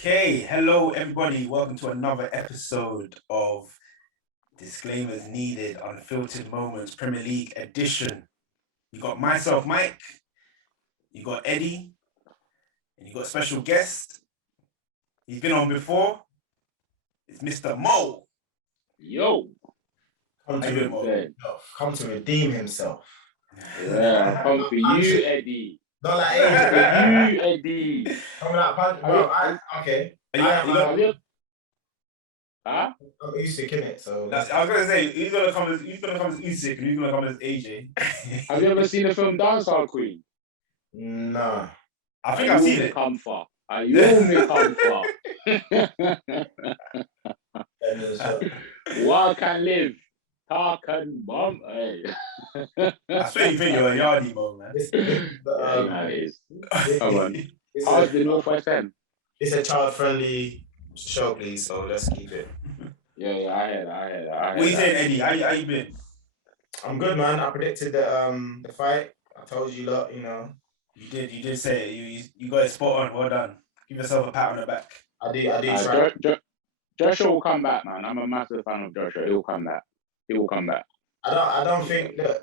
Okay, hello everybody. Welcome to another episode of Disclaimers Needed, Unfiltered Moments, Premier League edition. You got myself, Mike, you got Eddie, and you got a special guest. He's been on before. It's Mr. Mo. Yo, Come How to you doing, Mo? come to redeem himself. yeah, come for you, Eddie. Not like Come for Asia. you, Eddie. Coming out punch. Have Well, you- okay. You I am. got- Have you? Huh? I'm Usyk in it, so I was gonna say he's gonna come as Usyk and he's gonna come as AJ. Have you ever seen the film Dancehall Queen? nah. I think I've seen it. Come for. You may come for. Walk and live. Talk and bomb. Hey. I swear you think you're a yardie, Mo, man. Yeah, it is. Come on. How's the Northwest End? It's a child-friendly show, please. So let's keep it. Yeah, I heard. What you saying, Eddie? How you been? I'm good, man. I predicted the fight. I told you lot, you know. You did say it. You got it spot on. Well done. Give yourself a pat on the back. I do try. Joshua will come back, man. I'm a massive fan of Joshua. He will come back. I don't think that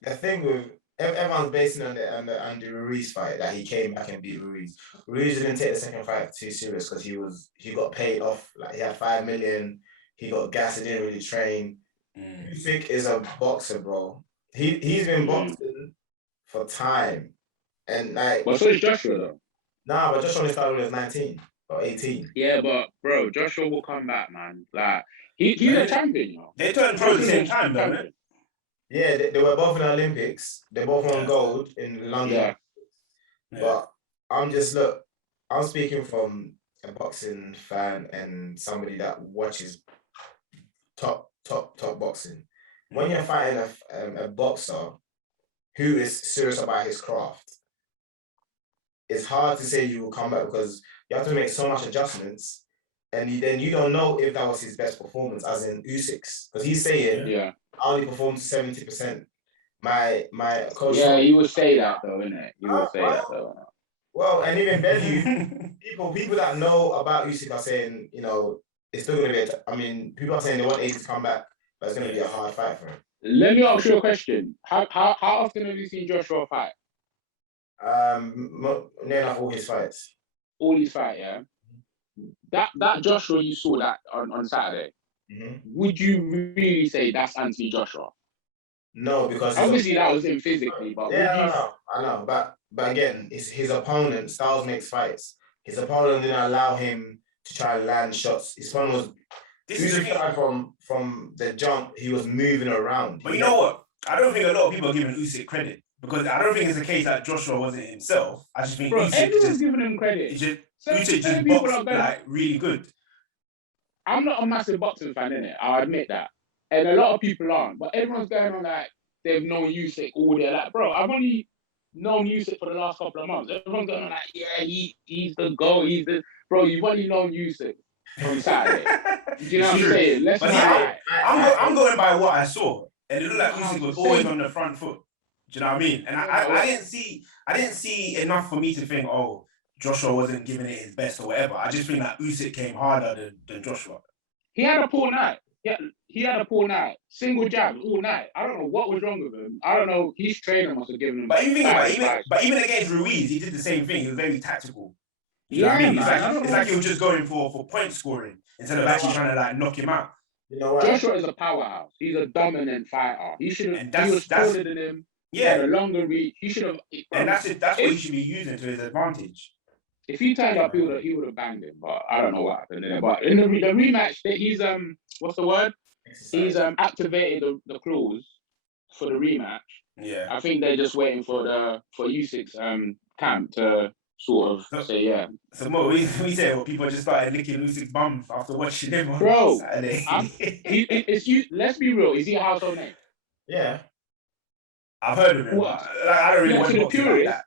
the thing with everyone's basing on the Andy Ruiz fight that he came back and beat Ruiz. Ruiz didn't take the second fight too serious because he got paid off. Like he had 5 million. He got gas. He didn't really train. Usyk is a boxer, bro. He's been boxing for time, and like. But so is Joshua though. Nah, but Joshua only started when he was 19 or 18. Yeah, but bro, Joshua will come back, man. Like he's a champion, you know. They turned pro at the same time, though, right? Yeah, they were both in the Olympics. They both won gold in London. Yeah. But I'm speaking from a boxing fan and somebody that watches top boxing. When you're fighting a boxer who is serious about his craft, it's hard to say you will come back because you have to make so much adjustments, and then you don't know if that was his best performance, as in Usyk's, because he's saying, I only performed 70%. My coach. Yeah, he would say that though, innit? He would say that though. Well, and even then, people that know about Usyk are saying, you know, it's still going to be. People are saying they want AJ to come back, but it's going to be a hard fight for him. Let me ask you a question. How often have you seen Joshua fight? Near enough all his fights. All his fight, yeah. That Joshua you saw that on Saturday. Would you really say that's Anthony Joshua? No, because obviously that was him physically, but I know, but again, it's his opponent. Styles makes fights. His opponent didn't allow him to try and land shots. His opponent was from the jump. He was moving around. But you know what? I don't think a lot of people are giving Usyk credit because I don't think it's the case that Joshua wasn't himself. I just think everyone's giving him credit. Usyk just boxed like really good. I'm not a massive boxing fan, innit? I'll admit that. And a lot of people aren't. But everyone's going on like they've known Usyk all day. Like, bro, I've only known Usyk for the last couple of months. Everyone's going on like, yeah, he's the GOAT. Bro, you've only known Usyk from Saturday. Do you know what I'm saying? Let's I'm going by what I saw. And it looked like Usyk was always on the front foot. Do you know what I mean? And I didn't see enough for me to think, oh, Joshua wasn't giving it his best or whatever. I just think that Usyk came harder than Joshua. He had a poor night. Yeah, he had a poor night. Single jab all night. I don't know what was wrong with him. I don't know. His trainer must have given him. But even against Ruiz, he did the same thing. He was very tactical. You know what I mean? It's like he was just going for point scoring instead of actually trying to like knock him out. You know what? Joshua is a powerhouse. He's a dominant fighter. He should have. He was taller than him. Yeah, a longer reach. He should have. And that's what he should be using to his advantage. If he turned up, he would have banged him. But I don't know what happened there. But in the rematch, he's what's the word? He's activated the clause for the rematch. Yeah. I think they're just waiting for Usyk's camp to sort of say yeah. So what we say? Well, people just started licking Usyk's bum after watching him on Saturday. Let's be real. Is he a household name? Yeah. I've heard of him. I don't really want to box like that.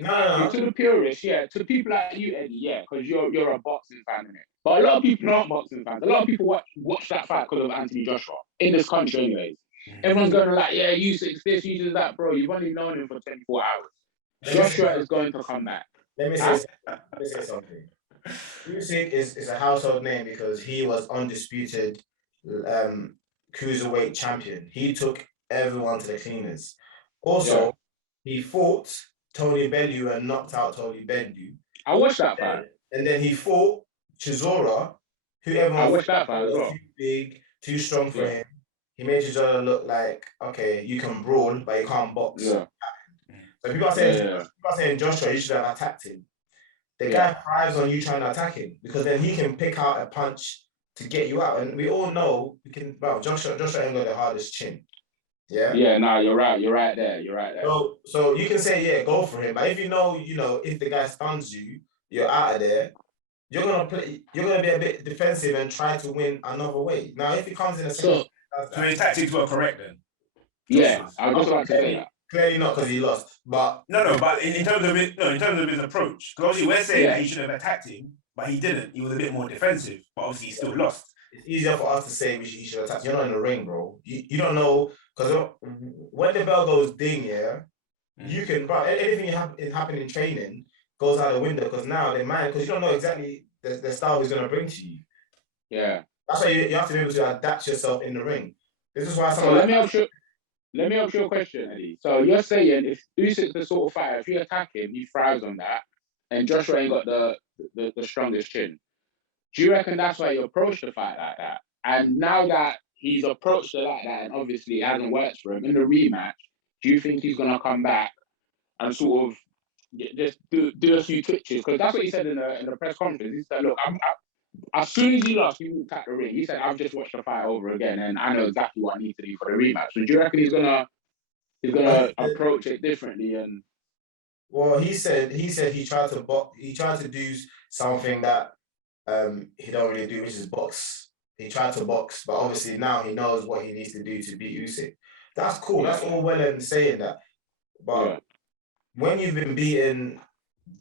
No. To the purists, yeah. To the people like you, Eddie, yeah, because you're a boxing fan, innit? But a lot of people aren't boxing fans. A lot of people watch that fight because of Anthony Joshua in this country, anyways. Everyone's going to like, yeah, Usyk this, Usyk that, bro. You've only known him for 24 hours. Joshua is going to come back. Let me say something. Usyk is a household name because he was undisputed cruiserweight champion. He took everyone to the cleaners. Also, he fought Tony Bellew and knocked out Tony Bellew. I watched that fight. And then he fought Chisora, who everyone watched that fight as well. Too big, too strong for him. He made Chisora look like, okay, you can brawl, but you can't box. Yeah. So people are saying Joshua, you should have attacked him. The guy thrives on you trying to attack him because then he can pick out a punch to get you out. And we all know Joshua ain't got the hardest chin. Yeah. Yeah, no, you're right. You're right there. So you can say, go for him. But if you know, if the guy stuns you, you're out of there. You're gonna be a bit defensive and try to win another way. Now, if he comes in a second, so his tactics were correct then. Yeah, I was about to say that. Clearly not because he lost, but but in terms of his approach, because obviously we're saying that he should have attacked him, but he didn't. He was a bit more defensive, but obviously he still lost. It's easier for us to say he should attack. You're not in the ring, bro. You don't know because when the bell goes ding, you can, bro. Anything happen in training goes out the window because now they mind because you don't know exactly the style he's gonna bring to you. Yeah, that's why you have to be able to adapt yourself in the ring. This is why. So let me ask you a question, Eddie. So you're saying if Usyk's the sort of fighter, if you attack him, he thrives on that, and Joshua ain't got the strongest chin. Do you reckon that's why you approached the fight like that? And now that he's approached it like that, and obviously it hasn't worked for him in the rematch, do you think he's gonna come back and sort of just do a few twitches? Because that's what he said in the press conference. He said, "Look, as soon as he lost, he walked out the ring. He said, I've just watched the fight over again, and I know exactly what I need to do for the rematch." So do you reckon he's gonna approach it differently? And well, he said he tried to do something that he don't really do, which is box. He tried to box, but obviously now he knows what he needs to do to beat Usyk. That's cool. That's all well and saying that, but when you've been beaten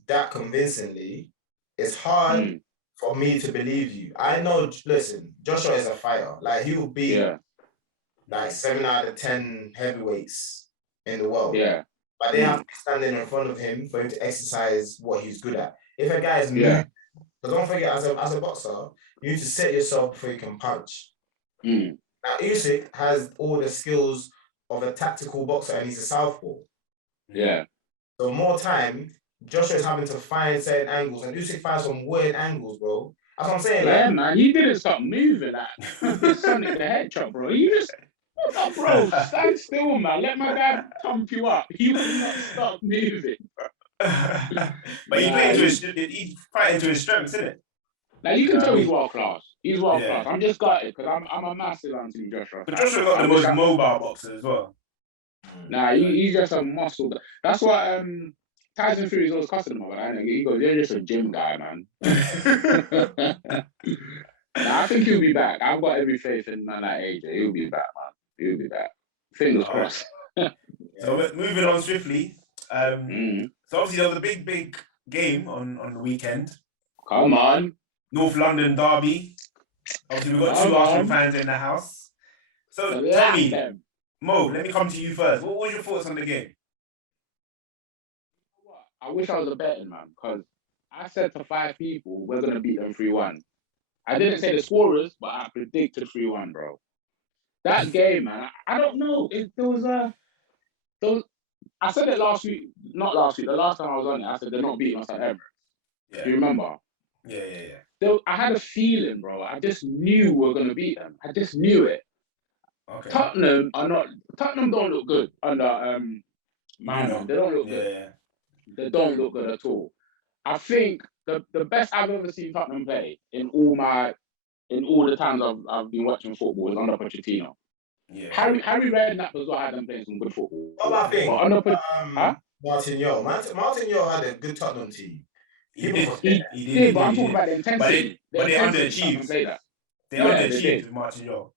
that convincingly, it's hard for me to believe you. I know, listen, Joshua is a fighter. Like, he will beat like 7 out of 10 heavyweights in the world. Yeah. But they have to be standing in front of him for him to exercise what he's good at. If a guy is moving, because don't forget, as a boxer, you need to set yourself before you can punch. Now, Usyk has all the skills of a tactical boxer, and he's a southpaw. Yeah. So more time, Joshua is having to find certain angles, and Usyk finds some weird angles, bro. That's what I'm saying. Yeah, like, man, he didn't stop moving. Like, Sonic the Hedgehog, bro. He just, bro, stand still, man. Let my guy pump you up. He will not stop moving, bro. But he fight into his strengths, isn't it? Now you can tell he's world class. He's world class. I'm just gutted because I'm a massive Anthony Joshua. But Joshua got the most mobile boxer as well. Nah, he's just a muscle. That's what Tyson Fury is always cussing him about. He goes, "You're just a gym guy, man." Nah, I think he'll be back. I've got every faith in man like AJ. He'll be back, man. He'll be back. Fingers crossed. So moving on swiftly. So obviously there was a big game on the weekend. Come on. North London derby. Obviously we've got two Arsenal fans in the house. So tell me, Mo, let me come to you first. What was your thoughts on the game? I wish I was a betting man, because I said to 5 people, we're going to beat them 3-1. I didn't say the scorers, but I predicted 3-1, bro. That game, man, I don't know. I said it last week, not last week, the last time I was on it, I said they're not beating us at Emirates. Yeah. Do you remember? Yeah. I had a feeling, bro. I just knew we were going to beat them. I just knew it. Okay. Tottenham don't look good under Man. They don't look good. Yeah. They don't look good at all. I think the best I've ever seen Tottenham play in all the times I've been watching football is under Pochettino. Yeah. Harry Redknapp as well had them playing some good football. I think Martin Yeo had a good Tottenham team. He did, but I'm talking about the intensity. But they underachieved. They underachieved with Martin Yeo.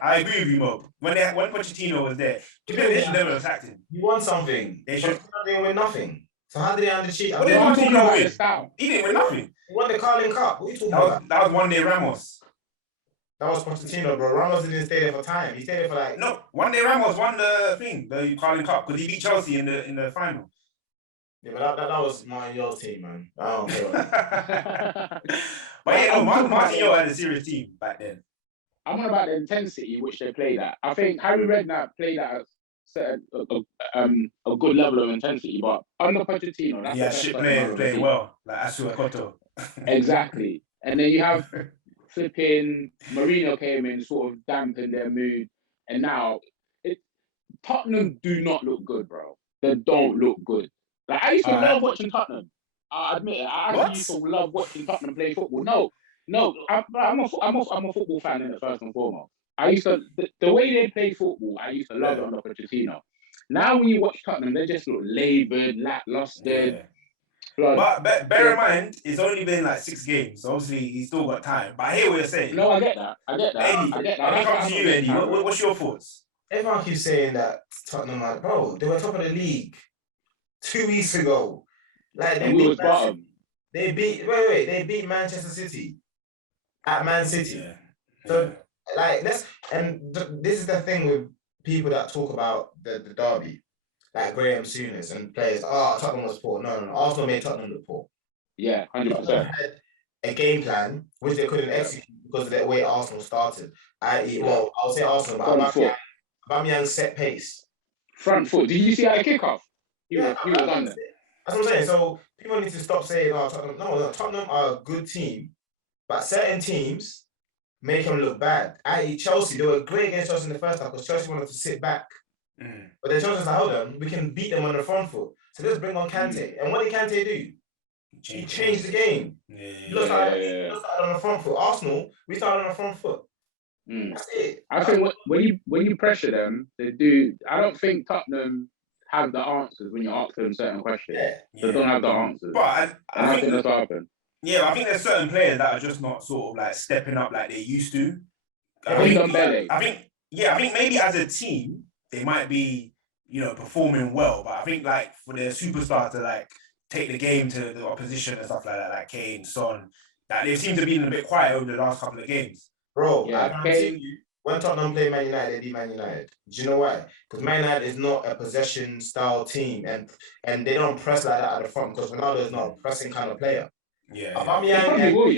I agree with you, Mo. When Pochettino was there, they should never attacked him. He won something. They didn't win nothing. So how did they underachieve? What did Martino win? He didn't win nothing. He won the Carling Cup. What are you talking about? That was one day Ramos. That was Pochettino, bro. Ramos didn't stay there for time. He stayed there for like... No, one day Ramos won the Carling Cup because he beat Chelsea in the final. Yeah, but that was Martin Yo's team, man. I don't care about that. But yeah, no, I'm talking about Martin Yo had a serious team back then. I'm on about the intensity which they played at. I think Harry Redknapp played at a good level of intensity, but under Pochettino, that's the Yeah, best shit Tottenham I've players ever playing seen. well, like Asu Ekoto. Exactly. And then you have flipping Mourinho came in, sort of dampened their mood, and now Tottenham do not look good, bro. They don't look good. Like I used to love watching Tottenham. I admit it. I actually used to love watching Tottenham play football. No, I'm a football fan in it first and foremost. I used to the way they play football. I used to love it under Pochettino. Now when you watch Tottenham, they just look laboured, lackluster. Yeah. But bear in mind, it's only been like 6 games, so obviously he's still got time. But I hear what you're saying. No, I get that. Eddie, when it comes to you, Eddie, what's your thoughts? Everyone keeps saying that Tottenham, like, bro, they were top of the league 2 weeks ago. Like they beat bottom. They beat Manchester City at Man City. Yeah. So like this is the thing with people that talk about the derby, like Graham Souness and players. Tottenham was poor. No. Arsenal made Tottenham look poor. Yeah, 100%. Had a game plan which they couldn't execute because of the way Arsenal started. I'll say Arsenal, but Aubameyang set pace. Front foot. Did you see that kickoff? He was on there. That's what I'm saying. So people need to stop saying, Tottenham. No, Tottenham are a good team, but certain teams make them look bad. I.e. Chelsea, they were great against Chelsea in the first half because Chelsea wanted to sit back. But then Chelsea's like, hold on, we can beat them on the front foot. So let's bring on Kante. And what did Kante do? He changed the game. He started on the front foot. Arsenal, we started on the front foot. That's it. I think when you pressure them, they do. I don't think Tottenham have the answers when you ask them certain questions. They don't have the answers. But I think that's what happened. Yeah, I think there's certain players that are just not sort of like stepping up like they used to. I think maybe as a team they might be, performing well, but I think like for their superstar to like take the game to the opposition and stuff like that, like Kane, Son, that they seem to be a bit quiet over the last couple of games. Bro, I guarantee you, when Tottenham play Man United, they beat Man United. Do you know why? Because Man United is not a possession style team, and they don't press like that at the front because Ronaldo is not a pressing kind of player. Yeah. Aubameyang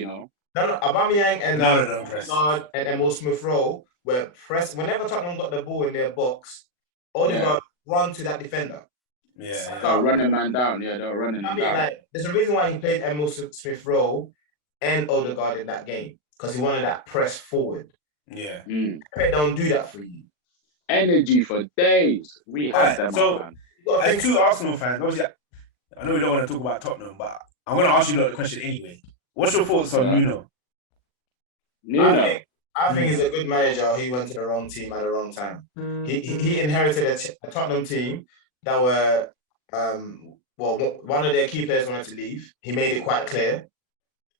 and Emil Smith Rowe were pressed. Whenever Tottenham got the ball in their box, Odegaard run to that defender. Yeah, they were running man down. Yeah, they were running man down. Like, there's a reason why he played Emil Smith Rowe and Odegaard in that game because he wanted that press forward. Yeah. They don't do that for you. Energy for days. We had them. So, as 2 Arsenal fans, obviously, I know we don't want to talk about Tottenham, but I'm going to ask you the question anyway. What's your thoughts on Nuno? I think he's a good manager. He went to the wrong team at the wrong time. He inherited a Tottenham team that were, one of their key players wanted to leave. He made it quite clear.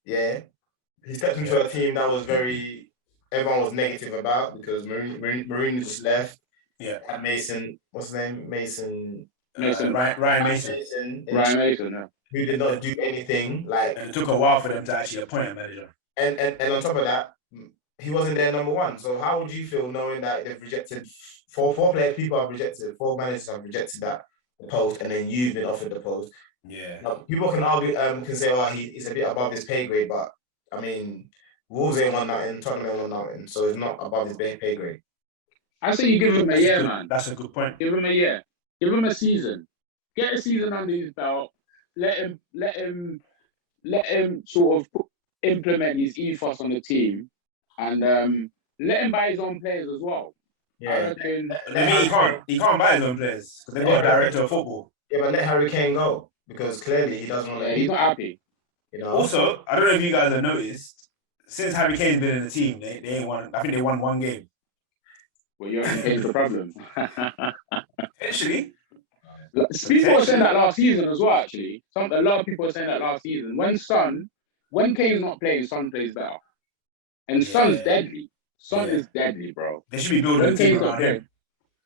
Yeah. He stepped into a team that was everyone was negative about because Mourinho just left. Yeah. And Mason, what's his name? Ryan Mason. Ryan Mason, who did not do anything. And it took a while for them to actually appoint a manager. And on top of that, he wasn't their number one. So how would you feel knowing that they've rejected four players, people have rejected, 4 managers have rejected that post, and then you've been offered the post? Yeah. Now, people can argue, can say, he's a bit above his pay grade, but I mean, Wolves ain't won nothing, Tottenham ain't won nothing, so it's not above his pay grade. I say you give him a year, man. That's a good point. Give him a year. Give him a season. Get a season under his belt. Let him sort of implement his ethos on the team, and let him buy his own players as well. Yeah. He can't buy his own players because they've got a director of football. Yeah, but let Harry Kane go because clearly he doesn't want to. He's not happy. Also, I don't know if you guys have noticed, since Harry Kane's been in the team, they ain't won. I think they won 1 game. Well, you haven't changed the problem. Actually. People were saying that last season as well, actually. A lot of people were saying that last season. When Kane's not playing, Son plays better. And Son's deadly. Son is deadly, bro. They should be building a team around him.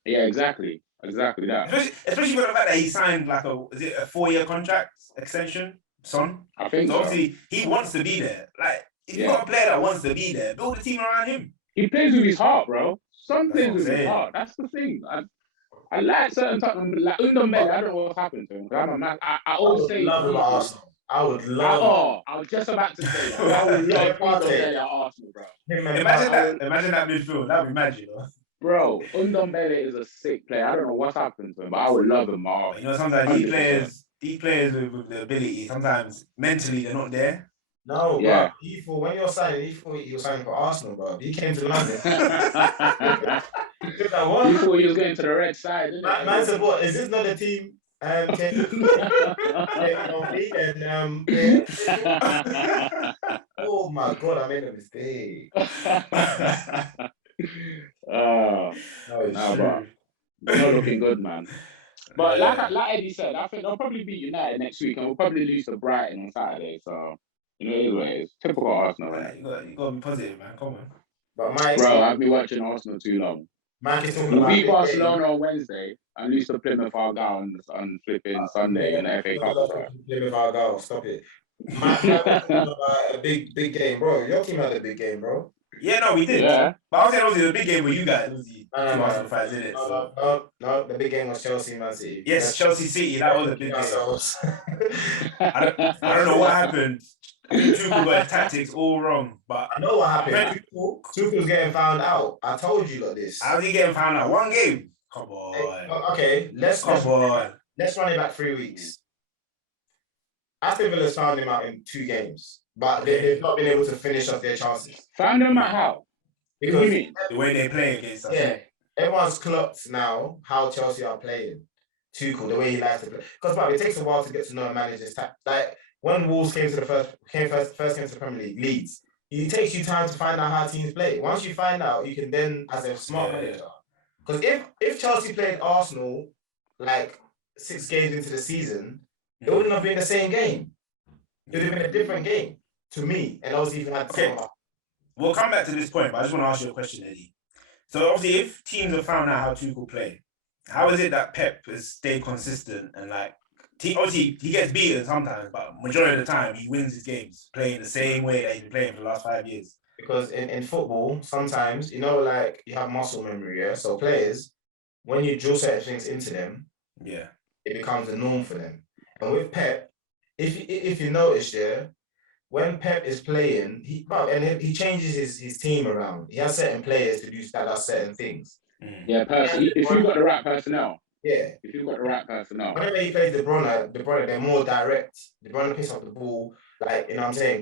Yeah, exactly. Exactly that. Especially with the fact that he signed like a 4-year contract extension, Son? I think so. Obviously, he wants to be there. Like, if you've got a player that wants to be there, build a team around him. He plays with his heart, bro. Son plays with his heart. That's the thing. I like certain Tottenham, like Undombele. I don't know what's happened to him. I'm a man. I always say love him at Arsenal. I would love. I was just about to say that. I would love Undombele at Arsenal, bro. Imagine that midfield. That would be magic, though. Bro, Undombele is a sick player. I don't know what's happened to him, but I would love him. You know, sometimes these players with the ability, sometimes mentally they're not there. No, bro. When you're signing, he thought you were signing for Arsenal, bro. He came to London. He thought he was going to the red side. Man said, "What is this? Not a team?" Oh my god, I made a mistake. But not looking good, man. But like Eddie said, I think they'll probably beat United next week, and we'll probably lose to Brighton on Saturday. So it's typical Arsenal. Right? You got to be positive, man. Come on. But Mike, bro, I've been watching Arsenal too long. Mike is talking we'll about beat Barcelona on Wednesday and lose to Plymouth Argyle on flipping Sunday in the FA Cup. Plymouth Argyle, stop it. Mike a big game, bro. Your team had a big game, bro. Yeah, no, we did. Yeah. But I was saying it was a big game for you guys. It was the Arsenal fans, innit? No, the big game was Chelsea, Man City. Yes, Chelsea City. That was a big game. I don't know what happened. Tuchel got his tactics all wrong, but I know what happened. Tuchel's getting found out. I told you like this. How's he getting found out? One game. Come on. Okay, let's run it back 3 weeks. Aston Villa's found him out in 2 games, but they've not been able to finish off their chances. Found him out how? Because the way they play against us. Yeah, everyone's clocked now how Chelsea are playing. Tuchel, the way he likes to play. Because it takes a while to get to know a manager's tactics. Like when Wolves came to the first came to the Premier League, Leeds, it takes you time to find out how teams play. Once you find out, you can then, as a smart manager. Because if Chelsea played Arsenal like 6 games into the season, it wouldn't have been the same game. It would have been a different game to me. And obviously, even had we'll come back to this point, but I just want to ask you a question, Eddie. So obviously, if teams have found out how Tuchel play, how is it that Pep has stayed consistent and obviously he gets beaten sometimes, but majority of the time he wins his games playing the same way that he's been playing for the last 5 years? Because in football, sometimes, you have muscle memory, yeah? So players, when you drill certain things into them, it becomes the norm for them. And with Pep, if you notice, when Pep is playing, he changes his team around. He has certain players to do certain things. Yeah, if you've got the right personnel. Yeah. If you've got the right personnel. Whenever he plays De Bruyne, they're more direct. De Bruyne picks up the ball,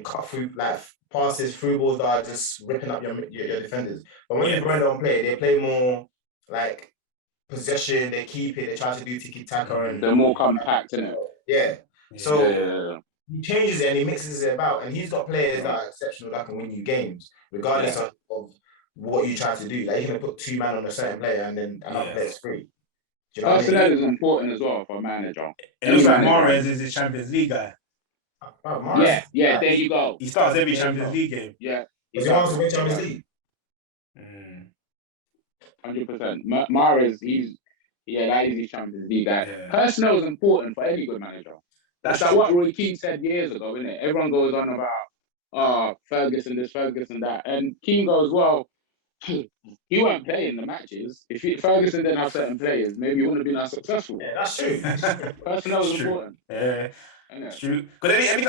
cut through, passes, through balls that are just ripping up your defenders. But when De Bruyne don't play, they play more possession, they keep it, they try to do tiki-taka. And they're more compact, isn't it? Yeah. So he changes it and he mixes it about, and he's got players that are exceptional that can win you games, regardless of what you try to do. Like, you're going to put 2 men on a certain player and then another player's free. Do you know personnel is important as well for a manager. It looks like Mahrez is his Champions League guy. Yeah, there you go. He starts every Champions League game. Yeah. He wants to win Champions League. 100%. Mahrez, that is his Champions League guy. Yeah. Personnel is important for any good manager. That's like what Roy Keane said years ago, isn't it? Everyone goes on about Ferguson this, Ferguson that. And Keane goes, well, he weren't playing the matches. If Ferguson didn't have certain players, maybe he wouldn't have been as successful. Yeah, that's true. Personnel is important. Yeah. It's true. Because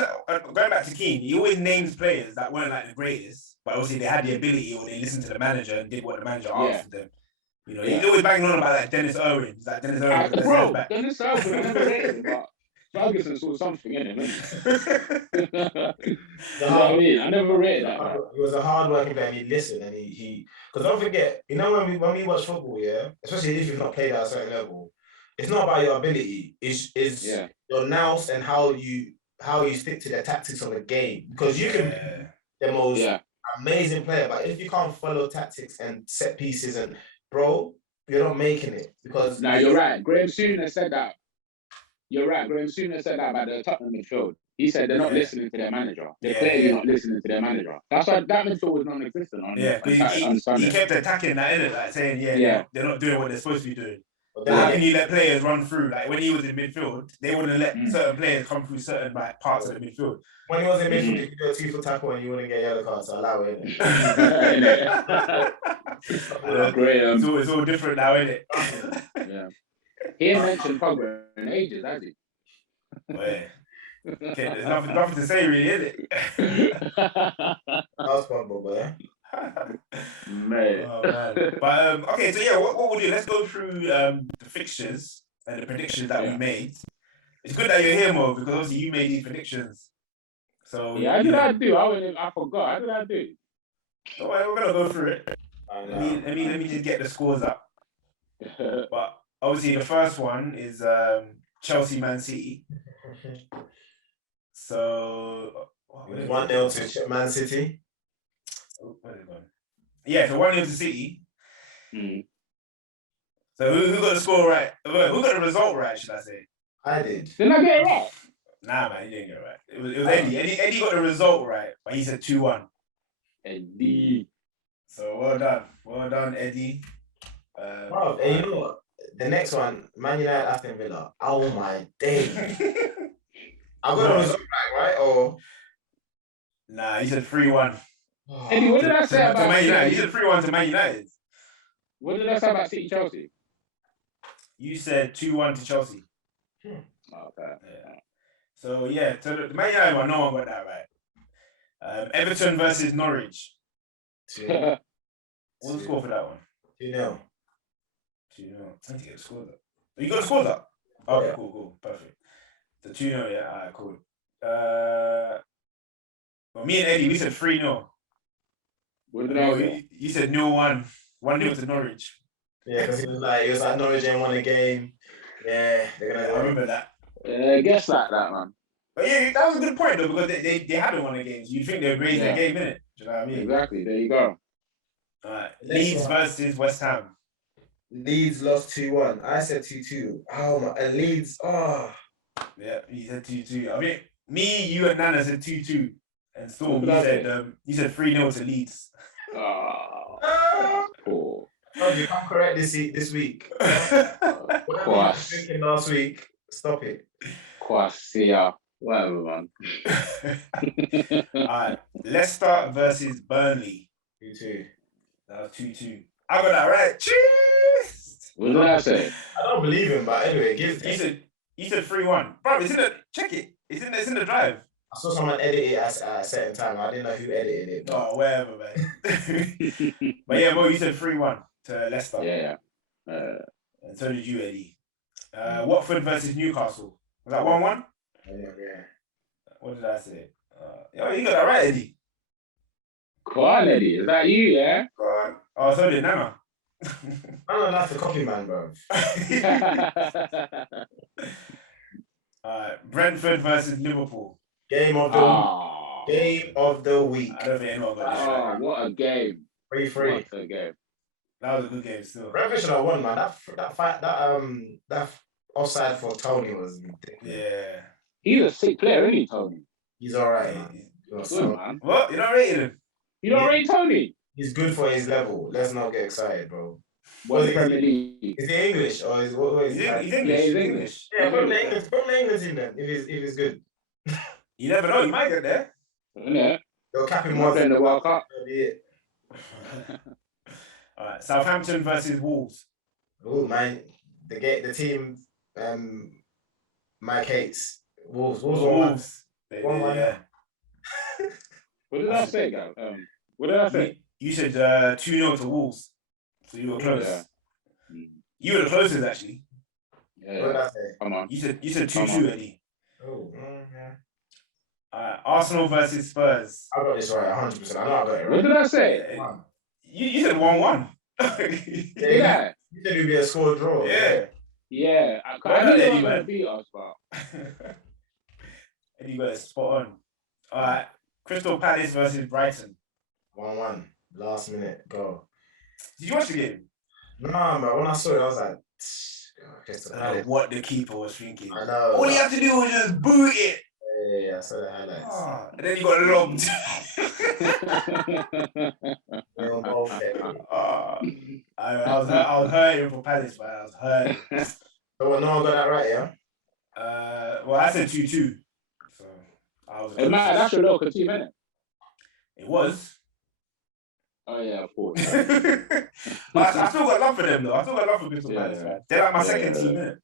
going back to Keane, he always names players that weren't the greatest, but obviously they had the ability, or they listened to the manager and did what the manager asked of them. He's always banging on about Dennis Irwin. Dennis Irwin. Bro, Dennis Irwin, I never rated, but Ferguson saw something in him. You know what I mean? I never rated that. He was a hard-working player, and he listened, and he because don't forget, when we watch football, especially if you've not played at a certain level, it's not about your ability. It's your nous and how you stick to the tactics of the game. Because you can be the most amazing player, but if you can't follow tactics and set pieces, and bro, you're not making it. Because you're right. Graham Souness said that. You're right. Graham Souness said that about the Tottenham midfield. He said they're not listening to their manager. They're clearly not listening to their manager. That's why that midfield was non-existent on Sunday. He kept attacking that, innit? Saying, they're not doing what they're supposed to be doing. How can you let players run through? When he was in midfield, they wouldn't let certain players come through certain parts of the midfield. When he was in midfield, you could do a 2-foot tackle and you wouldn't get yellow cards, so allow it. Great. It's all different now, isn't it? He ain't mentioned Pogba in ages, has he? Wait. Okay, there's nothing to say really, is it? That was Pogba, boy. Mate. Oh man. But okay, so yeah, what we'll do, let's go through the fixtures and the predictions that we made. It's good that you're here, Mo, because obviously you made these predictions. So yeah, how did I do? I forgot. How did I do? So we're gonna go through it. Let me just get the scores up. But obviously the first one is Chelsea Man City. So 1-0 to Man City. Oh, where's it gone? Yeah, so 1-0 to City. So who got the score right? Who got the result right, should I say? I did. Didn't I get it right? Nah, man, you didn't get it right. It was Eddie. Eddie got the result right, but he said 2-1. Eddie. So well done, Eddie. Bro, and you know what? The next one, Man United, Aston Villa. Oh my days! I got the result right? Or nah, he said 3-1. Eddie, what did I say about Man United? He said 3-1 to Man United. What did I say about City Chelsea? You said 2-1 to Chelsea. Okay. Yeah. So yeah, so the Man United one, no one got that right. Everton versus Norwich. What's the score for that one? 2-0. 2-0. I need to get the scores up. You got the scores up? Okay, yeah. Cool, perfect. So 2-0, yeah, alright, cool. Well, me and Eddie, we said 3-0. What did I say? You said 0-1. 1-0 to Norwich. Yeah, because it was like Norwich ain't won a game. Yeah, they're gonna. I remember that. I guess like that, man. But yeah, that was a good point though, because they hadn't won a game. So you'd think they'd raise their game, innit? Do you know what I mean? Exactly. There you go. Alright. Leeds versus West Ham. Leeds lost 2-1. I said 2-2. Oh my, and Leeds. Oh. Yeah, you said 2-2. I mean, me, you, and Nana said 2-2, and Storm, you said 3-0 to Leeds. Poor. Oh, you can't correct this week. Whatever you were thinking last week, stop it. Quasia. Whatever, man. Alright, Leicester versus Burnley. 2-2. That was 2-2. I got that right. Cheers! What did I say? I don't believe him, but anyway, you said 3-1. Bro, check it. It's in the drive. I saw someone edit it at a certain time. I didn't know who edited it. But... Oh, whatever, man. But yeah, Mo, you said 3-1 to Leicester. Yeah. And so did you, Eddie. Watford versus Newcastle. Was that 1-1? Yeah. What did I say? You got that right, Eddie. Come on, Eddie. Is that you, yeah? Go on. Oh, so did Nana. No, that's the copy man, bro. Brentford versus Liverpool. Game of the week. I don't think anyone got this right. What a game. 3-3. What a game. That was a good game still. Brentford should have won, man. That offside for Tony was ridiculous. Yeah. He's a sick player, isn't he, Tony? He's alright, man. Good, man. What? You don't rate him? You don't rate Tony? He's good for his level. Let's not get excited, bro. What is Premier League? Is he English or is what is he? He's English. He's English. Yeah, put the English in then if he's good. You never know. You might get there. Yeah. They'll cap him once in the World Cup. All right. Southampton versus Wolves. Oh man, the team. Mike hates Wolves. Wolves. Yeah. What did I say, guys? What did I say? You said 2-0 to Wolves. So you were close. Yeah. You were the closest, actually. Yeah. What did I say? Come on. You said 2-2, Eddie. Oh, yeah. Arsenal versus Spurs. I got this right 100%. I know I got it right. What did I say? You said 1-1. Yeah. You said it'd be a score draw. Yeah. Yeah. I knew they were going to beat us, but... Eddie got it spot on. All right. Crystal Palace versus Brighton. 1-1. Last minute. Go. Did you watch the game? Nah, man. When I saw it, I was like... Crystal Palace. What the keeper was thinking. I know. All he had to do was just boot it. Yeah, I saw the highlights. And then you got lobbed. I was hurting for Palace, man. I was hurting. So no one got that right, yeah? Well, I said 2-2. So I was. Hey, man, that's your local team, isn't it? It was. Oh yeah, of course. But I still got love for them though. I still got love for Crystal Palace, man. They're like my second team, innit?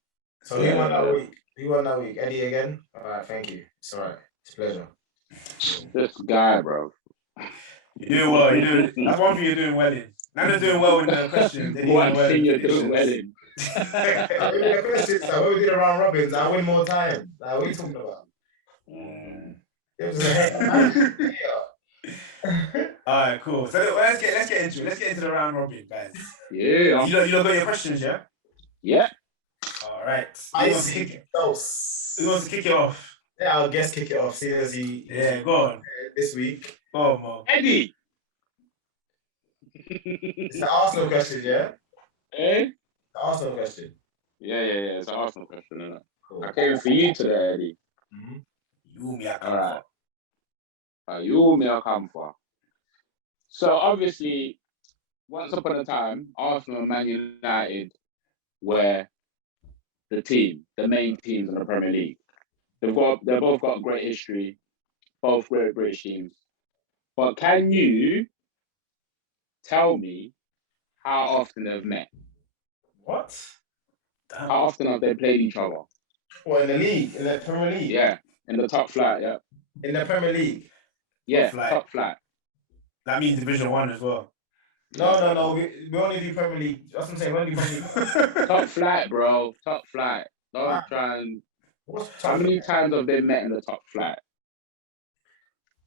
So who won that week? Who won that week? Eddie again? All right, thank you. It's all right. It's a pleasure. This guy, bro. You're doing well. That's one thing you're doing well in. Now they're doing well in the questions. They're doing One well thing in you're predictions. doing well in. Maybe the questions, when we do the round robins, I win more time. Like, what are you talking about? It was a hater. All right, cool. So let's get into it. Let's get into the round robin, guys. Yeah. You lot got your questions, yeah? Yeah. All right. I Who wants to kick it off? Yeah, I'll guess kick it off. Seeing as Go on. This week. Go on, Mo. Eddie. It's the Arsenal question, yeah? Eh? The Arsenal question. Yeah. It's an Arsenal question, isn't it? Cool. I came for you today, Eddie. Mm-hmm. You me, I come All right. You me, I come for. So obviously, once upon a time, Arsenal and Man United were the main teams in the Premier League. They've both got great history, both great British teams. But can you tell me how often they've met? What? Damn. How often have they played each other? What, in the league? In the Premier League? Yeah, in the top flight, yeah. In the Premier League? Yeah, top flight. That means Division 1 as well. No. We only do Premier League. That's what I'm saying. We only do Premier League. Top flight, bro. Top flight. Don't try and... How many times have they met in the top flight?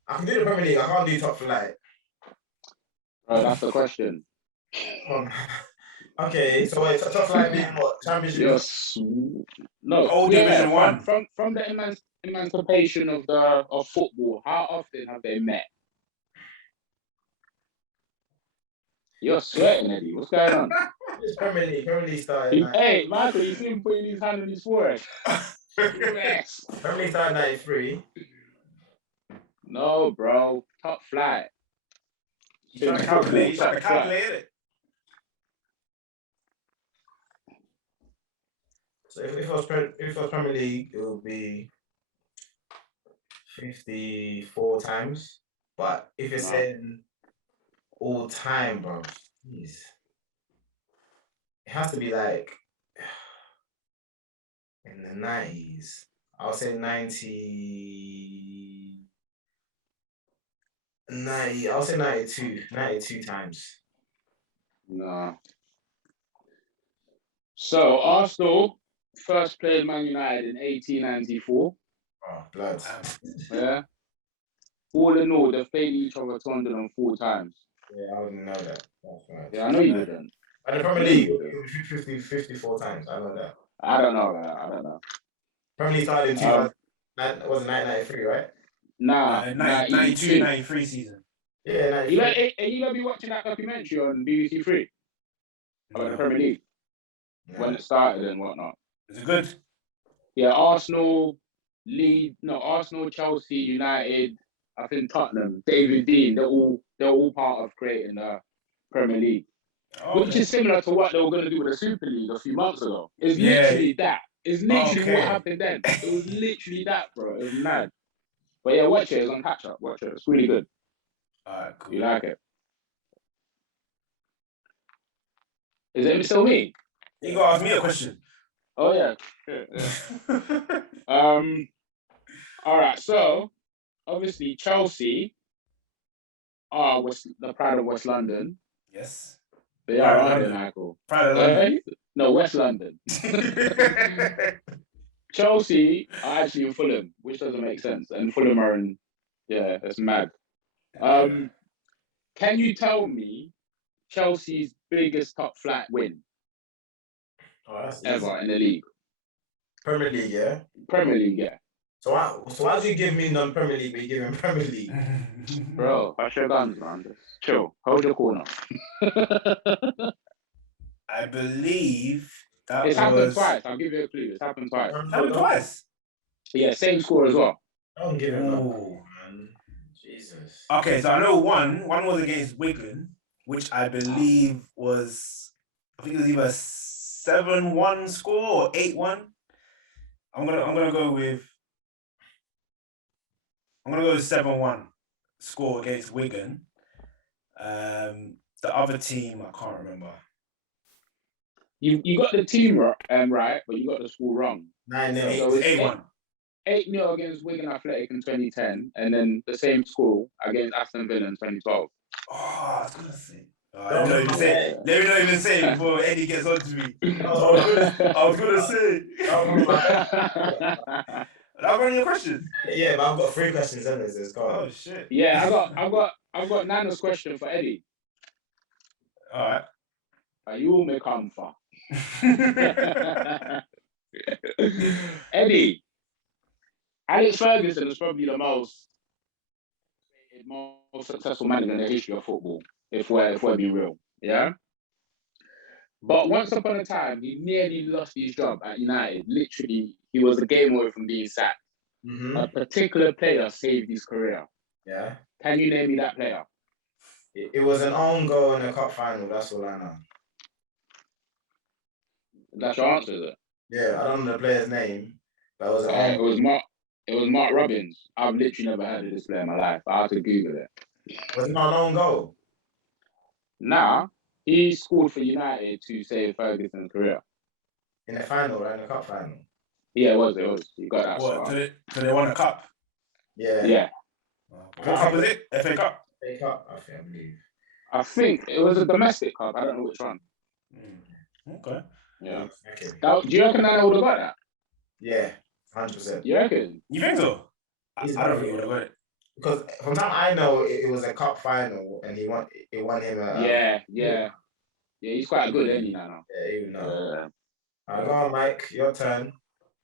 I can do the Premier League. I can't do top flight. Bro, that's the question. Okay, so wait, top flight being what? Championship? Division 1. From the emancipation of football, how often have they met? You're sweating, Eddie. What's going on? It's Premier League started. Hey, Michael, you see him putting his hand on his forehead. Yes. Premier League started 93. No, bro. Top flight. You trying to calculate it. So if it was Premier League, it would be 54 times. But if it's in all time, bro, jeez. It has to be like in the 90s. I'll say 90, I'll say 92 times. No. So Arsenal first played Man United in 1894. Oh, blood. Yeah. All in all, they've played each other 204 times. Yeah, I wouldn't know that. Yeah, I know you didn't. And the Premier League, it would be 54 times. I know that. I don't know. Premier League started in 2000. Was it 1993, right? Nah, 92, 93 season. Yeah, 93. You gonna be watching that documentary on BBC Three about the Premier League when it started and whatnot. Is it good? Yeah, Arsenal, Chelsea, United, I think Tottenham, David Dean, they're all part of creating the Premier League. Okay. Which is similar to what they were going to do with the Super League a few months ago. It's literally that. It's literally what happened then. It was literally that, bro. It was mad. But yeah, watch it. It's on catch up. Watch it. It's really good. Alright, cool. You like it? Is it still me? You gotta ask me a question. Oh yeah. All right. So obviously Chelsea are the pride of West London. Yes. They are, aren't they, Michael? Pride of London. No, West London. Chelsea are actually in Fulham, which doesn't make sense. And Fulham are in, that's mad. Can you tell me Chelsea's biggest top flight win ever in the league? Premier League, yeah? Premier League, yeah. So why do you give me non-Premier League, but you give him Premier League? Bro, hush your guns, man. Just chill. Hold your corner. I believe it's happened twice. I'll give you a clue. It's happened twice. Happened twice? Yeah, same score as well. Don't give him that, man. Jesus. Okay, so I know one was against Wigan, which I believe was, I think it was either 7-1 score or 8-1. I'm gonna go with 7-1 score against Wigan. The other team I can't remember. You got the team right, but you got the school wrong. 9-0. So it's 8-1. 8-0 against Wigan Athletic in 2010, and then the same school against Aston Villa in 2012. Oh, I was gonna say. Don't let me not even say it before Eddie gets on to me. I was gonna say. That one of your questions? Yeah, but I've got 3 questions in this. Oh shit. Yeah, I've got Nana's question for Eddie. Alright. Are you all me come for? Eddie, Alex Ferguson is probably the most successful manager in the history of football, if we're being real. Yeah? But once upon a time, he nearly lost his job at United. Literally, he was a game away from being sacked. Mm-hmm. A particular player saved his career. Yeah. Can you name me that player? It was an own goal in the cup final. That's all I know. That's your answer, is it? Yeah, I don't know the player's name, but it was an It was Mark Robbins. I've literally never heard of this player in my life. I had to Google it. Was it not an own goal? Nah, he scored for United to save Ferguson's career. In the final, right? In the cup final. Yeah, it was. You got that. What? So they won a cup? Yeah. What cup was it? FA Cup? FA Cup, I believe. I think it was a domestic cup. I don't know which one. Okay. Yeah. Okay. Do you reckon I would have got that? Yeah, 100%. You reckon? You think so? I don't think he would have got it. Because from time I know, it was a cup final, and it won him a. Yeah. He's quite good, isn't he, Nana? Yeah, you know. Yeah. Go on, Mike. Your turn.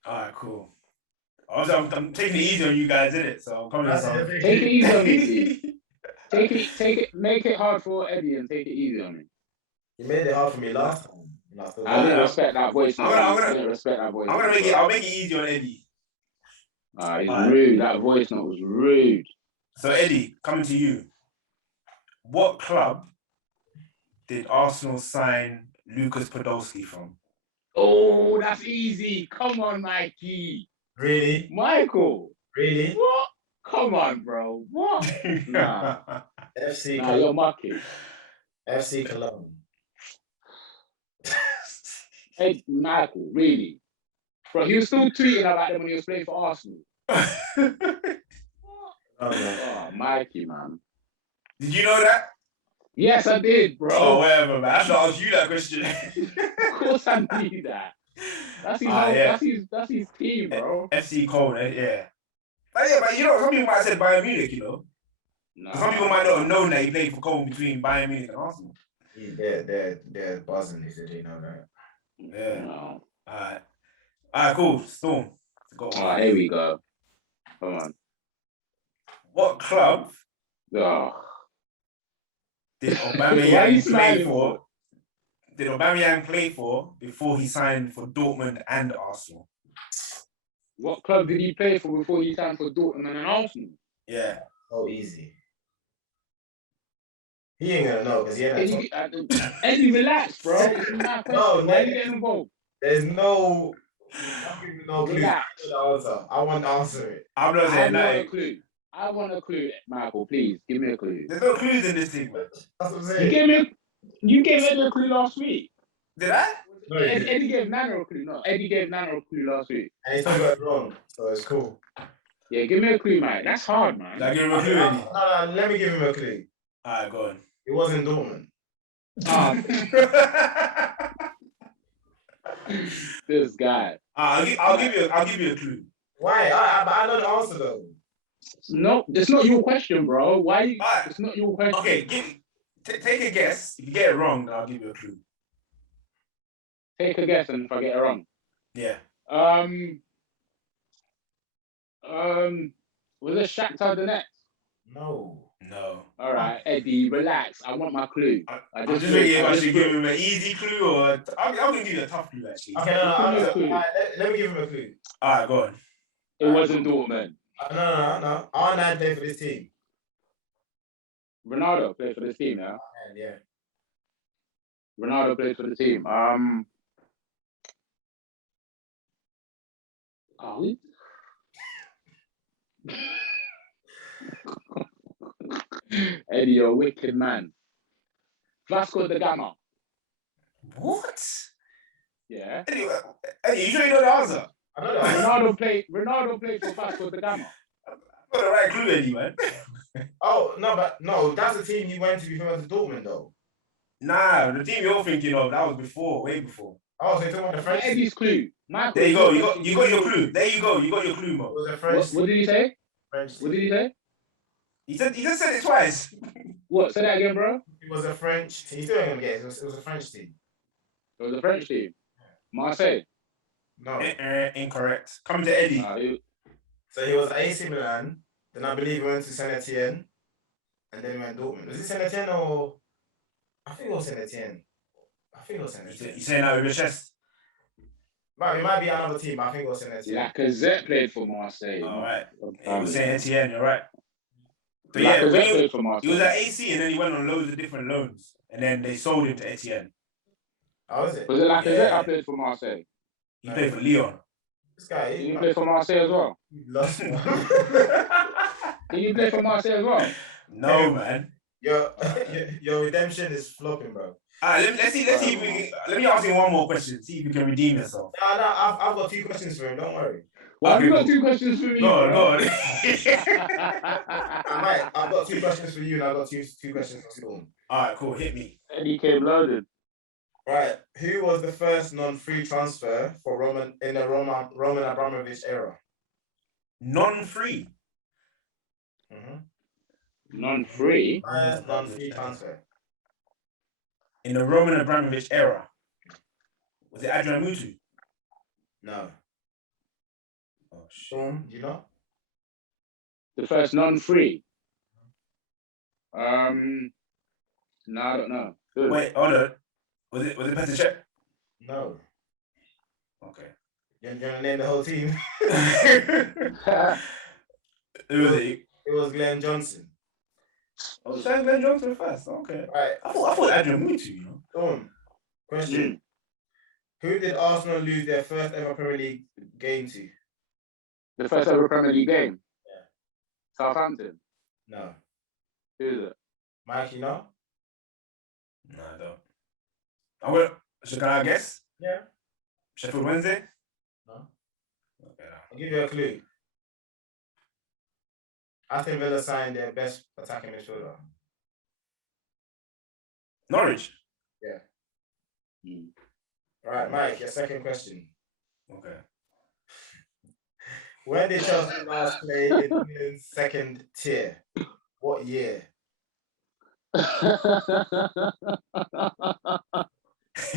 Alright, cool. Also, I'm taking it easy on you guys, innit? So I'm coming. Take it easy on me, please. Take it. Make it hard for Eddie and take it easy on me. You made it hard for me last time. I didn't respect that voice. I'll make it easy on Eddie. He's rude. That voice note was rude. So Eddie, coming to you. What club did Arsenal sign Lucas Podolski from? Oh, that's easy. Come on, Mikey. Really? Michael. Really? What? Come on, bro. What? Nah. FC Cologne. You're mucky. FC Cologne. Hey, Michael, really? Bro, he was still tweeting about them when he was playing for Arsenal. Oh, Mikey, man. Did you know that? Yes, I did, bro. Oh, whatever, man. I should ask you that question. Of course I knew that. That's his team, bro. FC Cologne, yeah. But you know, some people might have said Bayern Munich, you know. Nah. Some people might not have known that he played for Cologne between Bayern Munich and Arsenal. They're buzzing if they know that. Yeah. No. Alright, cool. Storm. Alright, here we go. Come on. What club did Aubameyang play for before he signed for Dortmund and Arsenal? What club did he play for before he signed for Dortmund and Arsenal? Yeah. Oh, easy. He ain't gonna know because he ain't. Eddie, relax, bro. No, why are you getting involved? There's no. I'm giving no clue. I want to answer it. I'm not saying that. I want a clue, Michael. Please give me a clue. There's no clues in this thing, man. That's what I'm saying. You gave Eddie a clue last week. Did I? No, Eddie gave Nana a clue. No, Eddie gave Nana a clue last week. And he still got it wrong, so it's cool. Yeah, give me a clue, mate. That's hard, man. Like, give him a clue, Eddie. No, let me give him a clue. Alright, go on. It wasn't Dortmund. This guy. I'll give you a clue. Why? I know the answer though. No, it's not your question, bro. Why? Right. It's not your question. Okay, take a guess. If you get it wrong, I'll give you a clue. Take a guess, and if I get it wrong. Yeah. Was it Shakhtar Donetsk? No. All right, Eddie, relax. I want my clue. I just think I should give him an easy clue, or I'm gonna give you a tough clue actually. Okay, let me give him a clue. All right, go on. It wasn't Dortmund. No. R9 played for this team. Ronaldo played for this team, yeah. Yeah. Ronaldo played for the team. Eddie, you're a wicked man. Vasco da Gama. What? Yeah. Anyway, you sure you know the answer? I know that. Ronaldo played for Vasco da Gama. I've got the right clue, Eddie, man. Oh no, that's the team he went to before he went to Dortmund though. Nah, the team you're thinking of, that was before, way before. Oh, so you're talking about the French team? Eddie's clue. Michael, There you go. You got your clue. There you go. You got your clue, Mo. It was a French team. What did he say? French What team. did he say? He just said it twice. What? Say that again, bro. It was a French team. You still ain't gonna get it. It was a French team. It was a French team. Marseille. No. Incorrect. Come to Eddie. So he was at AC Milan. Then I believe he went to Saint Etienne, and then he went Dortmund. Was it Saint Etienne or? I think it was Saint Etienne. You saying that with your chest? It might be another team, but I think it was Saint Etienne. Lacazette played for Marseille. All right. It was Saint Etienne. You're right. But yeah, played for Marseille. He was at AC, and then he went on loads of different loans, and then they sold him to Etienne. How was it? Was it Lacazette? I played for Marseille. He played for Lyon. This guy, he played for Marseille as well. Lost one. Did you play for Marseille as well? No, man. Your redemption is flopping, bro. Let's see if we can, let me ask you one more question. See if you can redeem yourself. No, I've got 2 questions for him. Don't worry. Well, you got 2 questions for me. Go on. I've got 2 questions for you, and I've got two questions for Storm. All right, cool. Hit me. And he came loaded. Right. Who was the first non-free transfer for Roman Abramovich era? Non-free. Non-free? First non-free transfer. In the Roman Abramovich era. Was it Adrian Mutu? No. Oh, shit. Storm, do you know? The first non-free? No, I don't know. Good. Wait, hold on. Was it Petr Cech? No. Okay. You want to name the whole team? Who was it? It was Glenn Johnson. Oh, so Glenn Johnson first. Okay. Right. I thought Adrian Mutu, you know. Storm, question. Who did Arsenal lose their first ever Premier League game to? The first ever Premier League game? Yeah. Southampton? No. Who is it? Mike, you know? No, I don't. So can I guess? Yeah. Sheffield Wednesday? No. Okay. I'll give you a clue. Aston Villa signed their best attacking midfielder. Norwich? Yeah. Right, Mike, your second question. Okay. When did Chelsea last play in England's second tier? What year? That's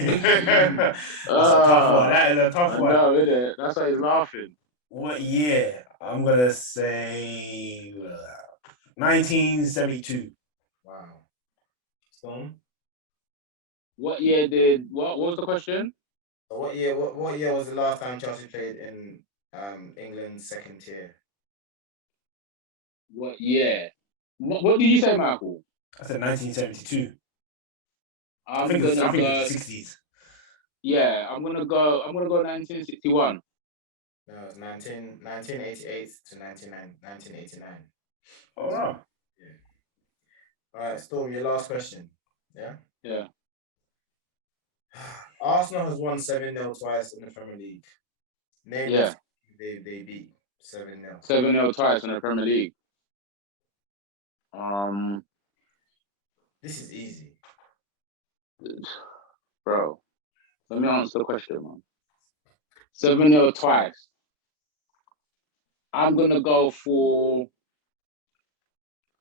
a tough one. That is a tough one. No, isn't it? That's why he's laughing. What year? I'm gonna say 1972. Wow. Stone? What year did what was the question? So what year was the last time Chelsea played in England's second tier? What year? What did you say, Michael? I said 1972. I think think it's the 60s. Yeah, I'm gonna go 1961. No, it's 1988 to 1989. Oh, wow. Yeah. All right, Storm, your last question. Yeah? Yeah. Arsenal has won 7-0 twice in the Premier League. Name Yeah. they beat 7-0. 7-0 twice in the Premier League. This is easy. Bro, let me answer the question, man. 7-0 twice. I'm gonna go for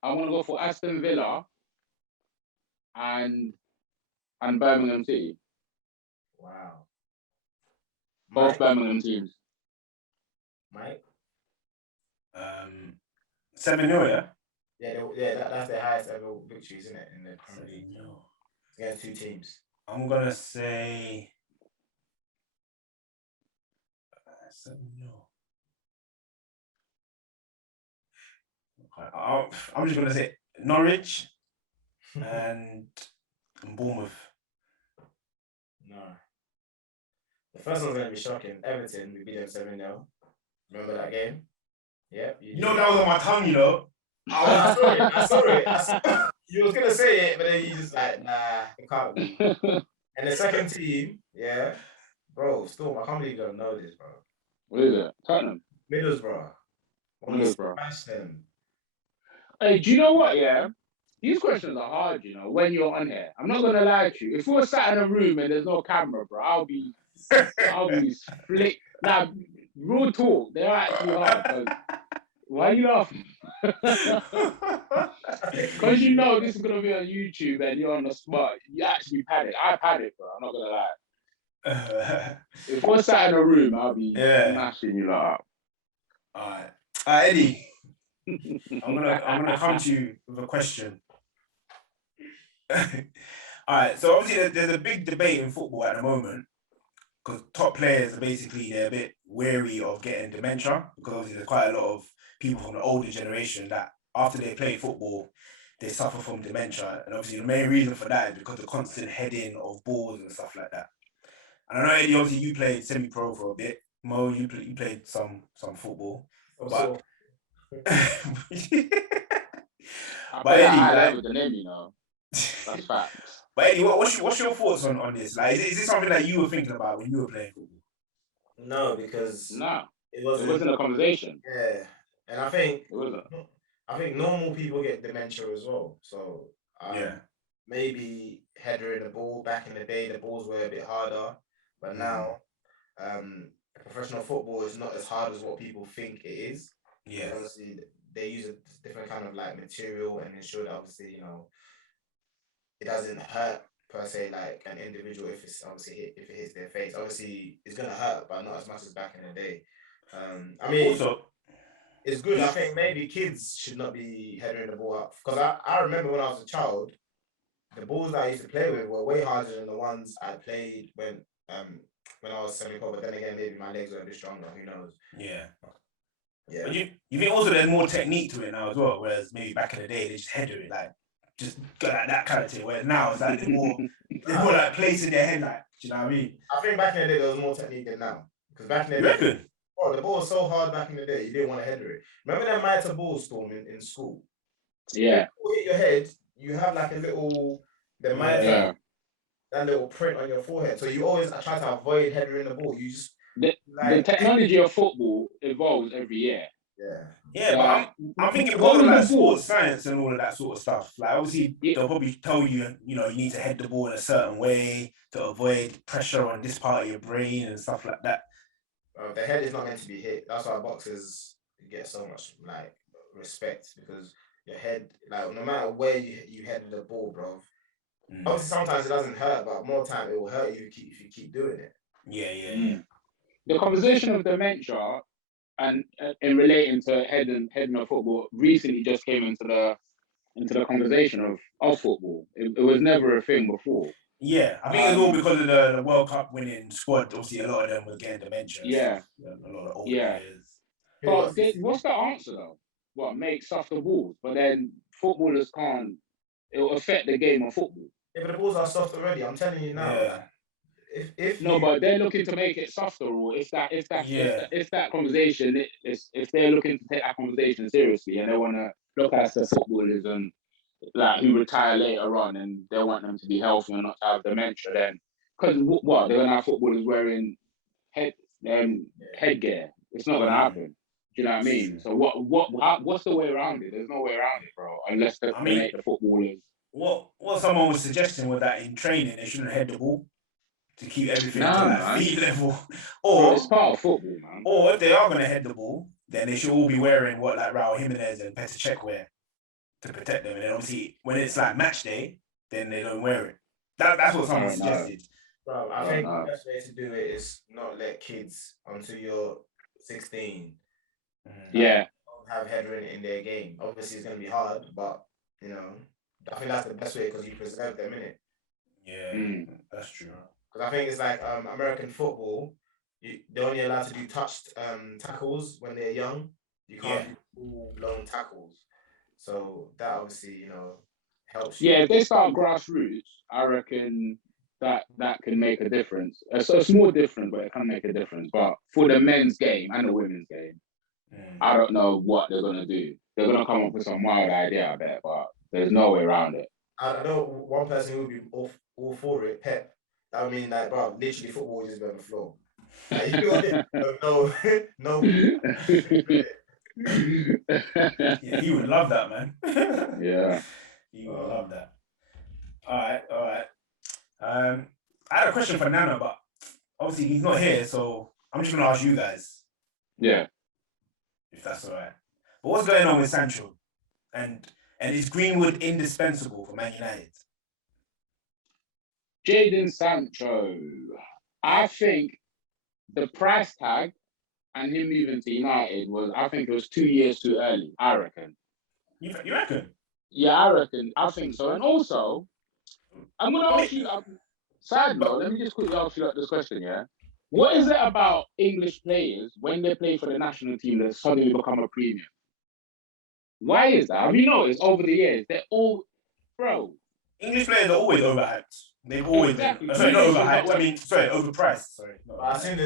Aston Villa and Birmingham City. Wow. Both Birmingham teams. Mike? 7-0, yeah? Yeah, that's the highest ever victory, isn't it, in the Premier League? 7-0. Against 2 teams. I'm gonna say 7-0. I'm just gonna say Norwich and Bournemouth. No. The first one's gonna be shocking. Everton, we beat them 7-0. Remember that game? Yep. You know that was on my tongue, you know. I saw it. You was gonna say it, but then you just like, nah, it can't be. And the second team, yeah, Bro, Storm, I can't believe you don't know this, bro. What is it? Tottenham. Middlesbrough. Middlesbrough. Smash them. Hey, do you know what? Yeah, these questions are hard. You know, when you're on here, I'm not gonna lie to you. If we're sat in a room and there's no camera, bro, I'll be flick. Now, real talk, they're actually hard. Cause why are you laughing? Because you know this is gonna be on YouTube and you're on the spot. You actually panic. I panic, bro. I'm not gonna lie. If we're sat in a room, I'll be smashing you up. All right, Eddie. I'm gonna come to you with a question. All right, so obviously there's a big debate in football at the moment because top players are basically they're a bit wary of getting dementia because obviously there's quite a lot of people from the older generation that after they play football they suffer from dementia, and obviously the main reason for that is because of the constant heading of balls and stuff like that. And I know Eddie, obviously you played semi-pro for a bit. Mo, you played some football, but but Eddie, high level than him, you know. That's facts. But Eddie, what's your thoughts on this? Like, is this something that you were thinking about when you were playing football? No, because it wasn't a conversation. Yeah, and I think it wasn't. I think normal people get dementia as well. So maybe headering the ball back in the day, the balls were a bit harder, but now professional football is not as hard as what people think it is. Yeah, obviously they use a different kind of like material and ensure that obviously it doesn't hurt per se like an individual if it's obviously if it hits their face. Obviously it's gonna hurt, but not as much as back in the day. I mean, also, it's good. I think maybe kids should not be heading the ball up because I remember when I was a child, the balls that I used to play with were way harder than the ones I played when I was semi-pro. But then again, maybe my legs were a bit stronger. Who knows? Yeah. But you think also there's more technique to it now as well, whereas maybe back in the day they just headed it like just got like that kind of thing. Whereas now it's like they're more like placing their head like, do you know what I mean? I think back in the day there was more technique than now because back in the day. Oh, the ball was so hard back in the day, you didn't want to header it. Remember that Mitre ball Storm in school? Yeah. When you hit your head, you have like a little, that little print on your forehead. So you always try to avoid headering the ball. You just... The technology of football evolves every year. Yeah, but I'm thinking more like sports science and all of that sort of stuff. Like obviously they'll probably tell you, you need to head the ball in a certain way to avoid pressure on this part of your brain and stuff like that. The head is not meant to be hit. That's why boxers get so much like respect because your head, like no matter where you headed the ball, bro. Obviously, sometimes it doesn't hurt, but more time it will hurt you if you keep doing it. Yeah. The conversation of dementia and in relating to heading of football recently just came into the conversation of football. It was never a thing before. Yeah, I think it's all because of the World Cup winning squad. Obviously, a lot of them were getting dementia. Yeah, a lot of older players. But what's the answer though? What, make softer balls? But then footballers can't. It will affect the game of football. Yeah, but the balls are soft already. I'm telling you now. Yeah. But they're looking to make it softer, or if that conversation, if they're looking to take that conversation seriously and they want to look at the footballers and like who retire later on and they want them to be healthy and not to have dementia, then because they're gonna have footballers wearing headgear. It's not gonna happen. Do you know what I mean? So what's the way around it? There's no way around it, bro. Unless they make the footballers. What someone was suggesting was that in training they shouldn't head the ball to keep everything to like feet level. Or it's part of football, man. Or if they are gonna head the ball, then they should all be wearing what like Raul Jimenez and Petr Cech wear to protect them. And then obviously when it's like match day, then they don't wear it. That's what someone suggested. Bro, I think the best way to do it is not let kids until you're 16. Don't have headering in their game. Obviously, it's going to be hard, but I think that's the best way because you preserve them in it. Yeah, that's true. Because I think it's like American football. They're only allowed to do touched tackles when they're young. You can't do full-blown tackles. So that obviously, helps you. Yeah, if they start grassroots, I reckon that can make a difference. It's a small difference, but it can make a difference. But for the men's game and the women's game, I don't know what they're gonna do. They're gonna come up with some wild idea, I bet, but there's no way around it. I know one person who would be all for it, Pep. I mean, like, bro, literally football is just on the floor. Like, you know, no. Yeah, he would love that, man. Yeah. He would love that. All right. I had a question for Nana, but obviously he's not here, so I'm just gonna ask you guys, Yeah. if that's all right. But what's going on with Sancho, and is Greenwood indispensable for Man United? Jadon Sancho. I think the price tag and him moving to United I think it was 2 years too early. I reckon. You reckon? Yeah, I reckon. I think so. And also, I'm gonna ask you. Side note, let me just quickly ask you this question. Yeah, what is it about English players when they play for the national team that suddenly become a premium? Why is that? Have you noticed over the years they're all, bro? English players are always overhyped. They've always exactly. been. Sorry, not overhyped. I mean, sorry, overpriced. Sorry.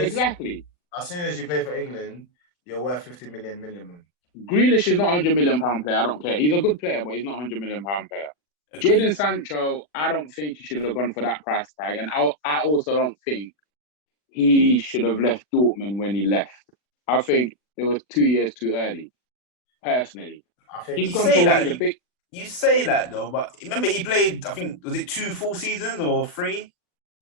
Exactly. As soon as you play for England, you're worth 50 million minimum. Grealish is not £100 million player. I don't care. He's a good player, but he's not £100 million player. Jadon Sancho, I don't think he should have gone for that price tag, and I also don't think he should have left Dortmund when he left. I think it was 2 years too early. Personally, I think he's gone for one of the big. You say that though, but remember he played. I think was it 2 full seasons or 3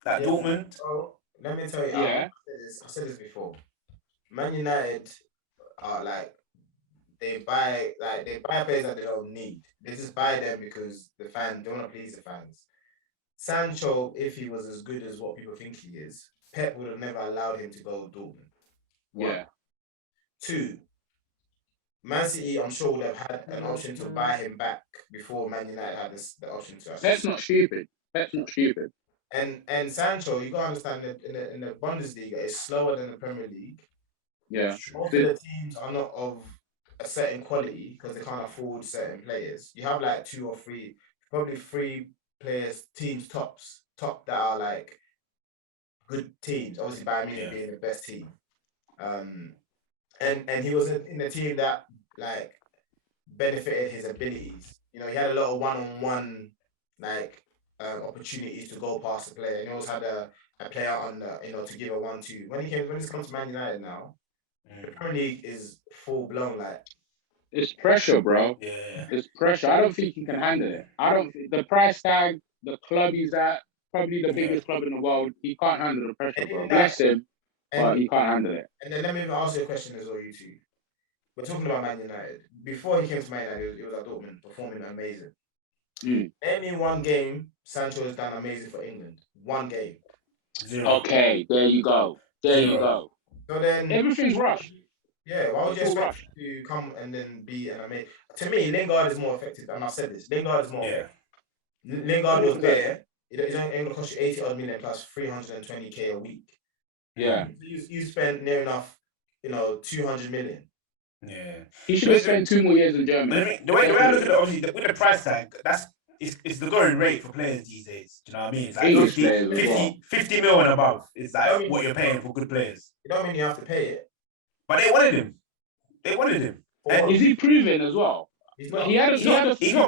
at Dortmund. Bro, let me tell you. Yeah. I said this before. Man United are like they buy players that they don't need. They just buy them because the fans don't want to please the fans. Sancho, if he was as good as what people think he is, Pep would have never allowed him to go to Dortmund. One. Yeah. 2, Man City, I'm sure, would have had an option to buy him back before Man United had the option to. That's not stupid. And Sancho, you gotta understand that in the Bundesliga, it's slower than the Premier League. Yeah. Most of the teams are not of a certain quality because they can't afford certain players. You have like 2 or 3, probably 3 players, top that are like good teams. Obviously, Bayern Munich being the best team. And he was in the team that like benefited his abilities. You know, he had a lot of one-on-one like opportunities to go past the player. And he also had a player on the, to give a 1-2. When it comes to Man United now, the Premier League is full blown like. It's pressure, bro. Yeah. It's pressure. I don't think he can handle it. The price tag, the club he's at, probably the biggest club in the world. He can't handle the pressure, bro. Bless him, but he can't handle it. And then let me ask you a question as well, you two. We're talking about Man United. Before he came to Man United, he was at Dortmund, performing amazing. Name me one game Sancho has done amazing for England. One game. 0. Okay, there you go. You go. So then everything's rushed. Yeah, why would you expect to come and then be an amazing? To me, Lingard is more effective, and I said this. Lingard is more effective. Lingard was there. It's only going to cost you 80 odd million plus 320k a week. Yeah. You spent near enough, 200 million. Yeah. He should have spent 2 more years in Germany. The way I look at it, obviously, with the price tag, it's the going rate for players these days. Do you know what I mean? It's like 50 mil and above. It's like what you're paying for good players. It don't mean you have to pay it. But they wanted him. And is he proven as well? He's not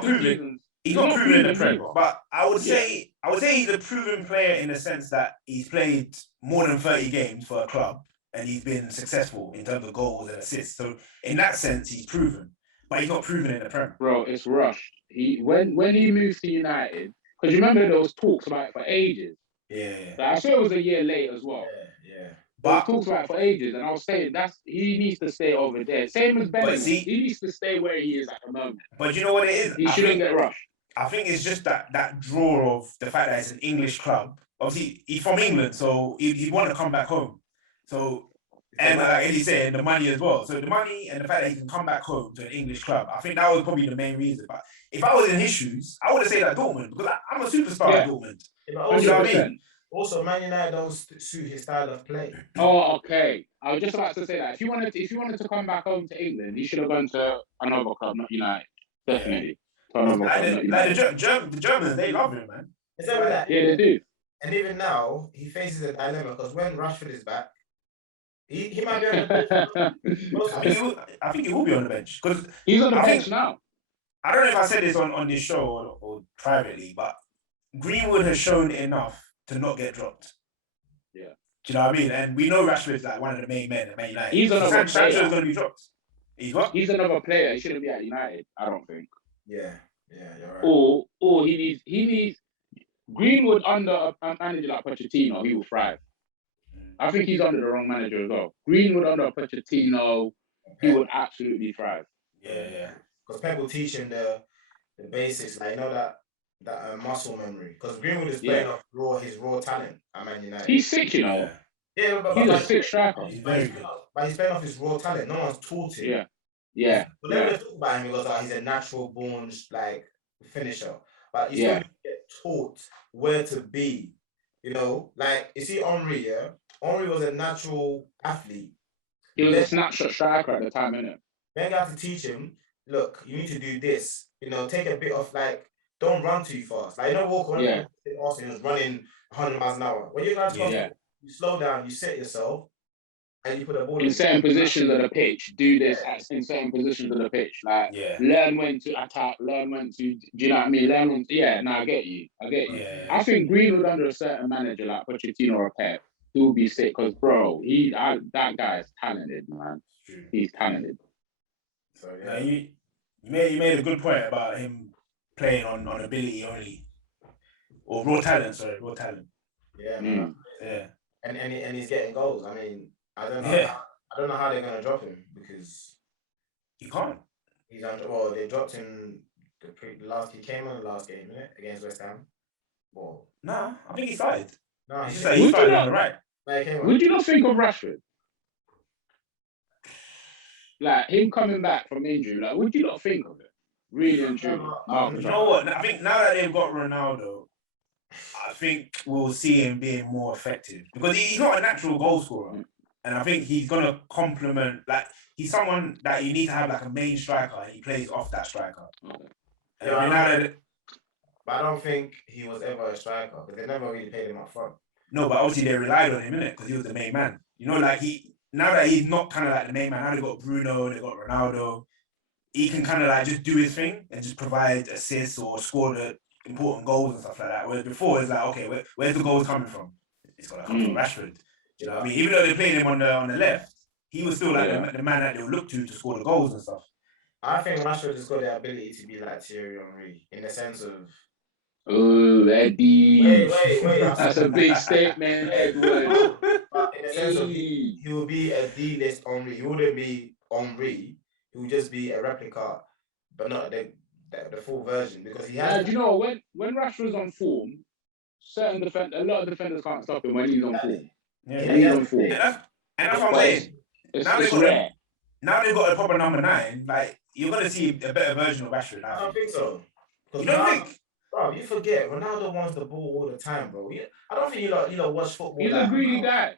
proven. He's not proven in the Prem. But I would say he's a proven player in the sense that he's played more than 30 games for a club and he's been successful in terms of goals and assists. So in that sense, he's proven. But he's not proven in the Prem. Bro, it's rushed. When he moved to United, because you remember there was talks about it for ages. Yeah. Like, I swear it was a year late as well. Yeah. But talks about it for ages, and I was saying he needs to stay over there. Same as Bellingham. He needs to stay where he is at the moment. But you know what it is? He shouldn't get rushed. I think it's just that draw of the fact that it's an English club. Obviously, he's from England, so he'd want to come back home. So, and like Eddie said, the money as well. So the money and the fact that he can come back home to an English club, I think that was probably the main reason. But if I was in his shoes, I would have said that Dortmund because I'm a superstar at Dortmund. Yeah, you know what I mean? Also, Man United don't suit his style of play. Oh, okay. I was just about to say that if you wanted to come back home to England, you should have gone to another club, not United. Definitely. The Germans, they love him, man. Is that right? Yeah, they do. And even now, he faces a dilemma because when Rashford is back, he might be on the bench. I think he will be on the bench because he's on the bench now. I don't know if I said this on this show or privately, but Greenwood has shown enough to not get dropped. Yeah. Do you know what I mean? And we know Rashford's like one of the main men at Man United. He's another player. Sancho's going to be dropped. He's what? He's another player. He shouldn't be at United, I don't think. Yeah, you're right. Or he needs Greenwood under a manager like Pochettino, he will thrive. I think he's under the wrong manager as well. Greenwood under Pochettino, he would absolutely thrive. Yeah. Because Pep will teach him the basics, like that muscle memory. Because Greenwood is playing off his raw talent at Man United. He's sick, you know. Yeah, but he's a sick striker. He's very good. But he's playing off his raw talent. No one's taught him. Yeah. But then we talk about him because he's a natural born like finisher. But you still get taught where to be. You know, like you see Henry, Henry was a natural athlete. He was a snapshot striker at the time, innit? Then you have to teach him, look, you need to do this. You know, take a bit of like, don't run too fast. Like, you know, Walker, when Austin was running 100 miles an hour. When you're going to you slow down, you set yourself, and you put a ball in certain positions of the pitch. Do this in certain positions of the pitch. Like, learn when to attack, learn when to, do you know what I mean? Learn when to, I get you. Yeah. I think Greenwood under a certain manager like Pochettino or Pep, he will be sick because, bro, that guy is talented, man. He's talented. So, you made a good point about him playing on ability only. Or raw talent. Yeah, man. Yeah. And he's getting goals. I mean, I don't know how they're gonna drop him because he can't. They dropped him he came on the last game, innit? Against West Ham. Well, nah, I think he started. No, he started on the right. Would you not think of Rashford? Like him coming back from injury, like would you not think of it? Really and truly. You know what? I think now that they've got Ronaldo, I think we'll see him being more effective because he's not a natural goal scorer, and I think he's gonna complement. Like he's someone that you need to have like a main striker, and he plays off that striker. But I don't think he was ever a striker because they never really paid him up front. No, but obviously they relied on him, innit? Because he was the main man. You know, like now that he's not kind of like the main man, now they got Bruno, they got Ronaldo. He can kind of like just do his thing and just provide assists or score the important goals and stuff like that. Whereas before it's like, okay, where's the goals coming from? It's got to come from Rashford. You know what I mean? Even though they played him on the left, he was still like the man that they would look to score the goals and stuff. I think Rashford has got the ability to be like Thierry Henry in the sense of. Oh, Eddie. Wait. That's a big statement, Edward. But in the sense of he will be a D-list Henry. He wouldn't be Henry. He would just be a replica, but not the full version because he has. Do you know when Rashford's on form, a lot of defenders can't stop him when he's on form. Yeah, he's on form. And that's what I'm saying. Now they've got a proper number 9. Like you're gonna see a better version of Rashford. I don't think so. You don't think? Bro, you forget Ronaldo wants the ball all the time, bro. I don't think you watch football. He's a greedy guy.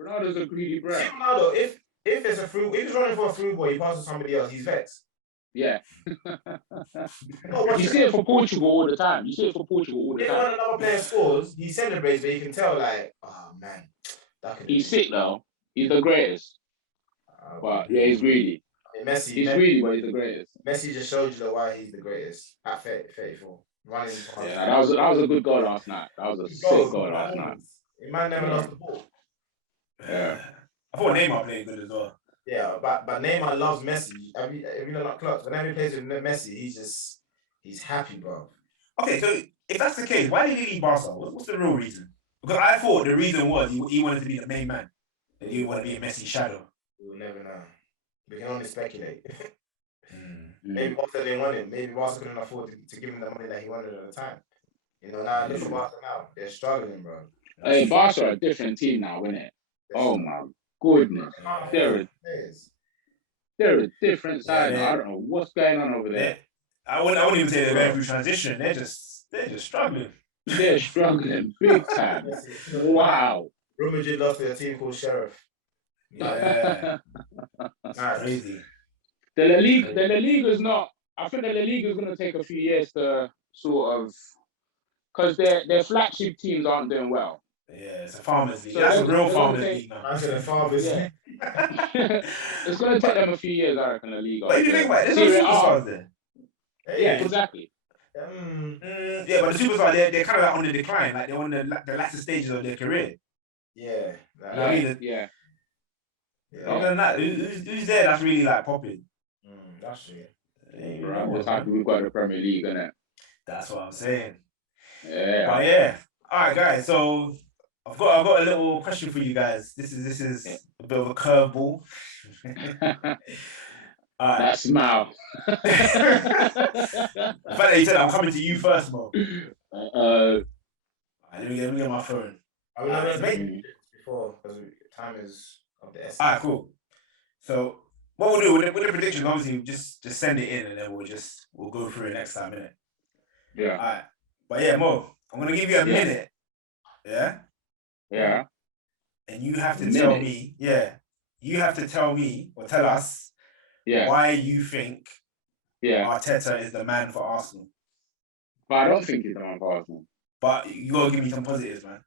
Ronaldo's a greedy bro. Ronaldo, if it's a through, if he's running for a through ball, he passes to somebody else, he's vexed. Yeah. You see it for Portugal all the time. If when another player scores, he celebrates, but you can tell like, oh man, he's sick though. He's the greatest. But he's greedy. I mean, he's greedy, but he's the greatest. Messi just showed you why he's the greatest at 34. Running. Yeah, that was a good goal last night. That was a sick goal last night. The man never lost the ball. Yeah. I thought Neymar played good as well. Yeah, but Neymar loves Messi. Have you know, like clubs, whenever he plays with Messi, he's happy, bro. Okay, so if that's the case, why did he leave Barca? What's the real reason? Because I thought the reason was he wanted to be the main man. He didn't want to be a Messi shadow. We'll never know. We can only speculate. Maybe Barca didn't want him. Maybe Barca couldn't afford to give him the money that he wanted at the time. You know, now look at Barca now. They're struggling, bro. Hey, Barca are a different team now, isn't it? Oh my goodness. They're a different side. I don't know what's going on over there. I wouldn't even say they're going through transition. They're just struggling. They're struggling big time. Wow. Real Madrid lost to a team called Sheriff. Yeah. That's crazy. The La Liga is not. I think the La Liga is going to take a few years to sort of, because their flagship teams aren't doing well. Yeah, it's a farmers league. So that's a real farmers league now. I said a farmers league. It's going to take them a few years, I reckon, La Liga. But if you think about it, there's no superstars there. Yeah, exactly. Yeah, but the superstars, they're kind of like on the decline. Like they're on the latter stages of their career. Yeah. You know what I mean? Yeah. Other than that, who's there that's really like popping? That's true. Bro, I'm just happy we've got the Premier League, innit? That's what I'm saying. Yeah. But yeah. All right, guys. So I've got a little question for you guys. This is a bit of a curveball. All right. That smile. The fact that you said I'm coming to you first, Mo. Let me get my phone. I will never make before because time is of the essence. All right, cool. So what we'll do with the prediction, obviously, just send it in and then we'll go through it next time, innit? Yeah. All right. But yeah, Mo, I'm gonna give you a minute. Yeah. Yeah. And you have to tell me. Yeah. You have to tell me or tell us. Yeah. Why you think. Yeah. Arteta is the man for Arsenal. But I don't think he's the man for Arsenal. But you gotta give me some positives, man.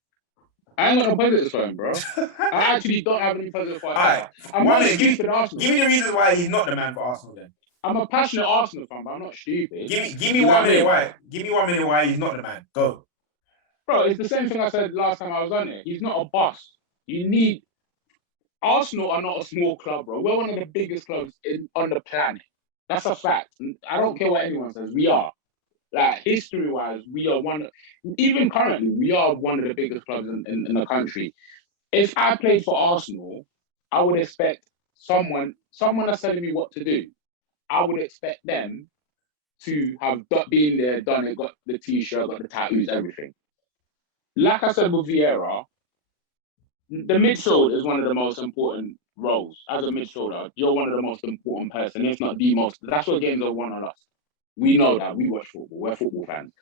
I ain't got no positives for him, bro. I actually don't have any positives for Arteta. Right. I'm not stupid Arsenal. Give me the reasons why he's not the man for Arsenal then. I'm a passionate Arsenal fan, but I'm not stupid. Give me 1 minute why. Give me 1 minute why he's not the man. Go. Bro, it's the same thing I said last time I was on it. He's not a boss. Arsenal are not a small club, bro. We're one of the biggest clubs on the planet. That's a fact. I don't care what anyone says. We are. Like, history-wise, we are even currently, we are one of the biggest clubs in the country. If I played for Arsenal, I would expect someone that's telling me what to do. I would expect them to have been there, done it, got the T-shirt, got the tattoos, everything. Like I said with Vieira, the midfield is one of the most important roles. As a midfielder, you're one of the most important person, if not the most. That's what games are won on us. We know that. We watch football. We're football fans.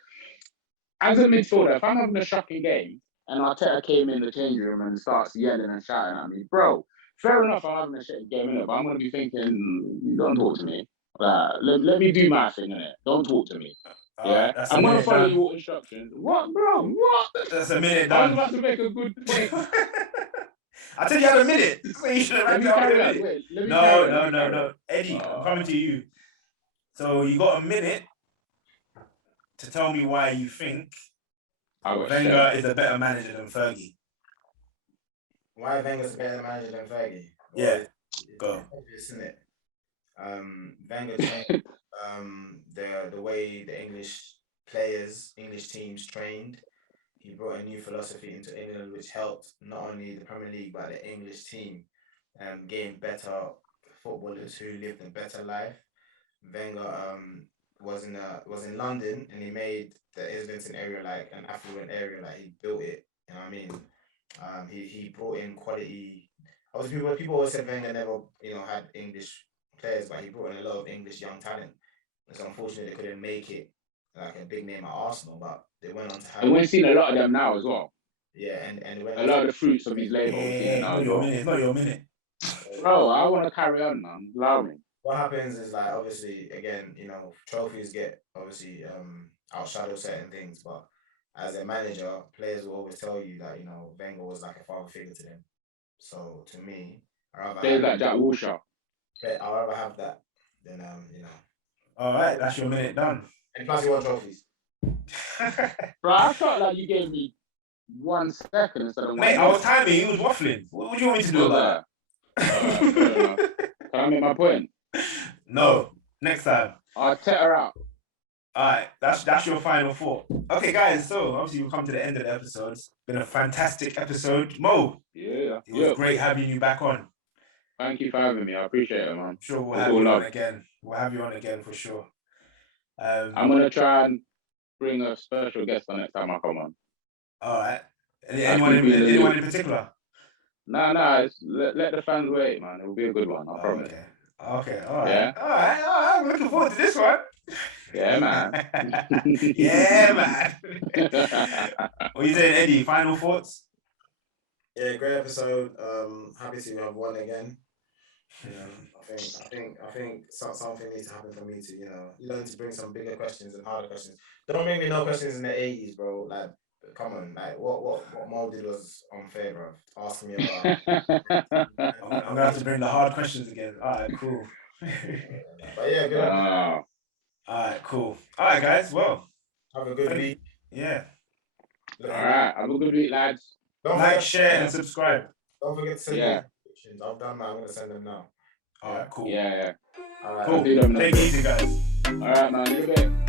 As a midfielder, if I'm having a shocking game and Arteta came in the change room and starts yelling and shouting at me, bro, fair enough, I'm having a shitty game in it, but I'm going to be thinking, don't talk to me. Let me do my thing in it. Don't talk to me. Yeah, I'm going to follow your instructions. What, bro? What? That's a minute done. I was about to make a good point. I said you had a minute. So you should have wrapped it up in a minute. Wait, No. Eddie, I'm coming to you. So you got a minute to tell me why you think Wenger is a better manager than Fergie. Why Wenger's a better manager than Fergie? Yeah, go. Obvious, isn't it? Wenger changed the way the English teams trained. He brought a new philosophy into England, which helped not only the Premier League but the English team gain better footballers who lived a better life. Wenger was in London and he made the Islington area like an affluent area. Like he built it. You know what I mean? He brought in quality. Obviously, people always said Wenger never had English players, but he brought in a lot of English young talent. So unfortunately, they couldn't make it like a big name at Arsenal, but they went on to have. And we've seen a lot of them now as well. Yeah, and a lot of the fruits of his labour. It's not your minute. Bro, I want to carry on, man. Allow me. What happens is like obviously again, trophies get obviously outshadow certain things, but as a manager, players will always tell you that Wenger was like a father figure to them. So to me, players like Jack Wilshere. I'd rather have that than All right, that's your minute done. And plus, he won trophies. Bro, I felt like you gave me 1 second instead of 1 minute. Mate, I was timing. He was waffling. What do you want me to do about that? Can I make my point? No. Next time. I'll tear out. All right, that's your final thought. Okay, guys. So obviously we've come to the end of the episode. It's been a fantastic episode, Mo. Yeah, it was great having you back on. Thank you for having me. I appreciate it, man. I'm sure we'll have you on again. We'll have you on again for sure. I'm gonna try and bring a special guest on next time I come on. All right. Anyone in particular? Nah. Let the fans wait, man. It will be a good one. I promise. Okay. All right. Yeah. All right. I'm looking forward to this one. Yeah, man. Yeah, man. What you saying, Eddie? Final thoughts? Yeah, great episode. Happy to have won again. I think something needs to happen for me to learn to bring some bigger questions and harder questions. Don't bring me no questions in the 80s, bro. Like, come on, like what Mo did was unfair, bro. Asking me about. I'm gonna have to bring the hard questions again. All right, cool. But yeah, good. All right, cool. All right, guys. Well, Have a good week. Yeah. All right. Have a good week, lads. Don't Like, forget, share, and subscribe. don't forget to send your predictions. I've done mine. I'm gonna send them now. All right, cool. Yeah. All right. Cool. I'll do them now. Take it easy, guys. All right, man. In a bit.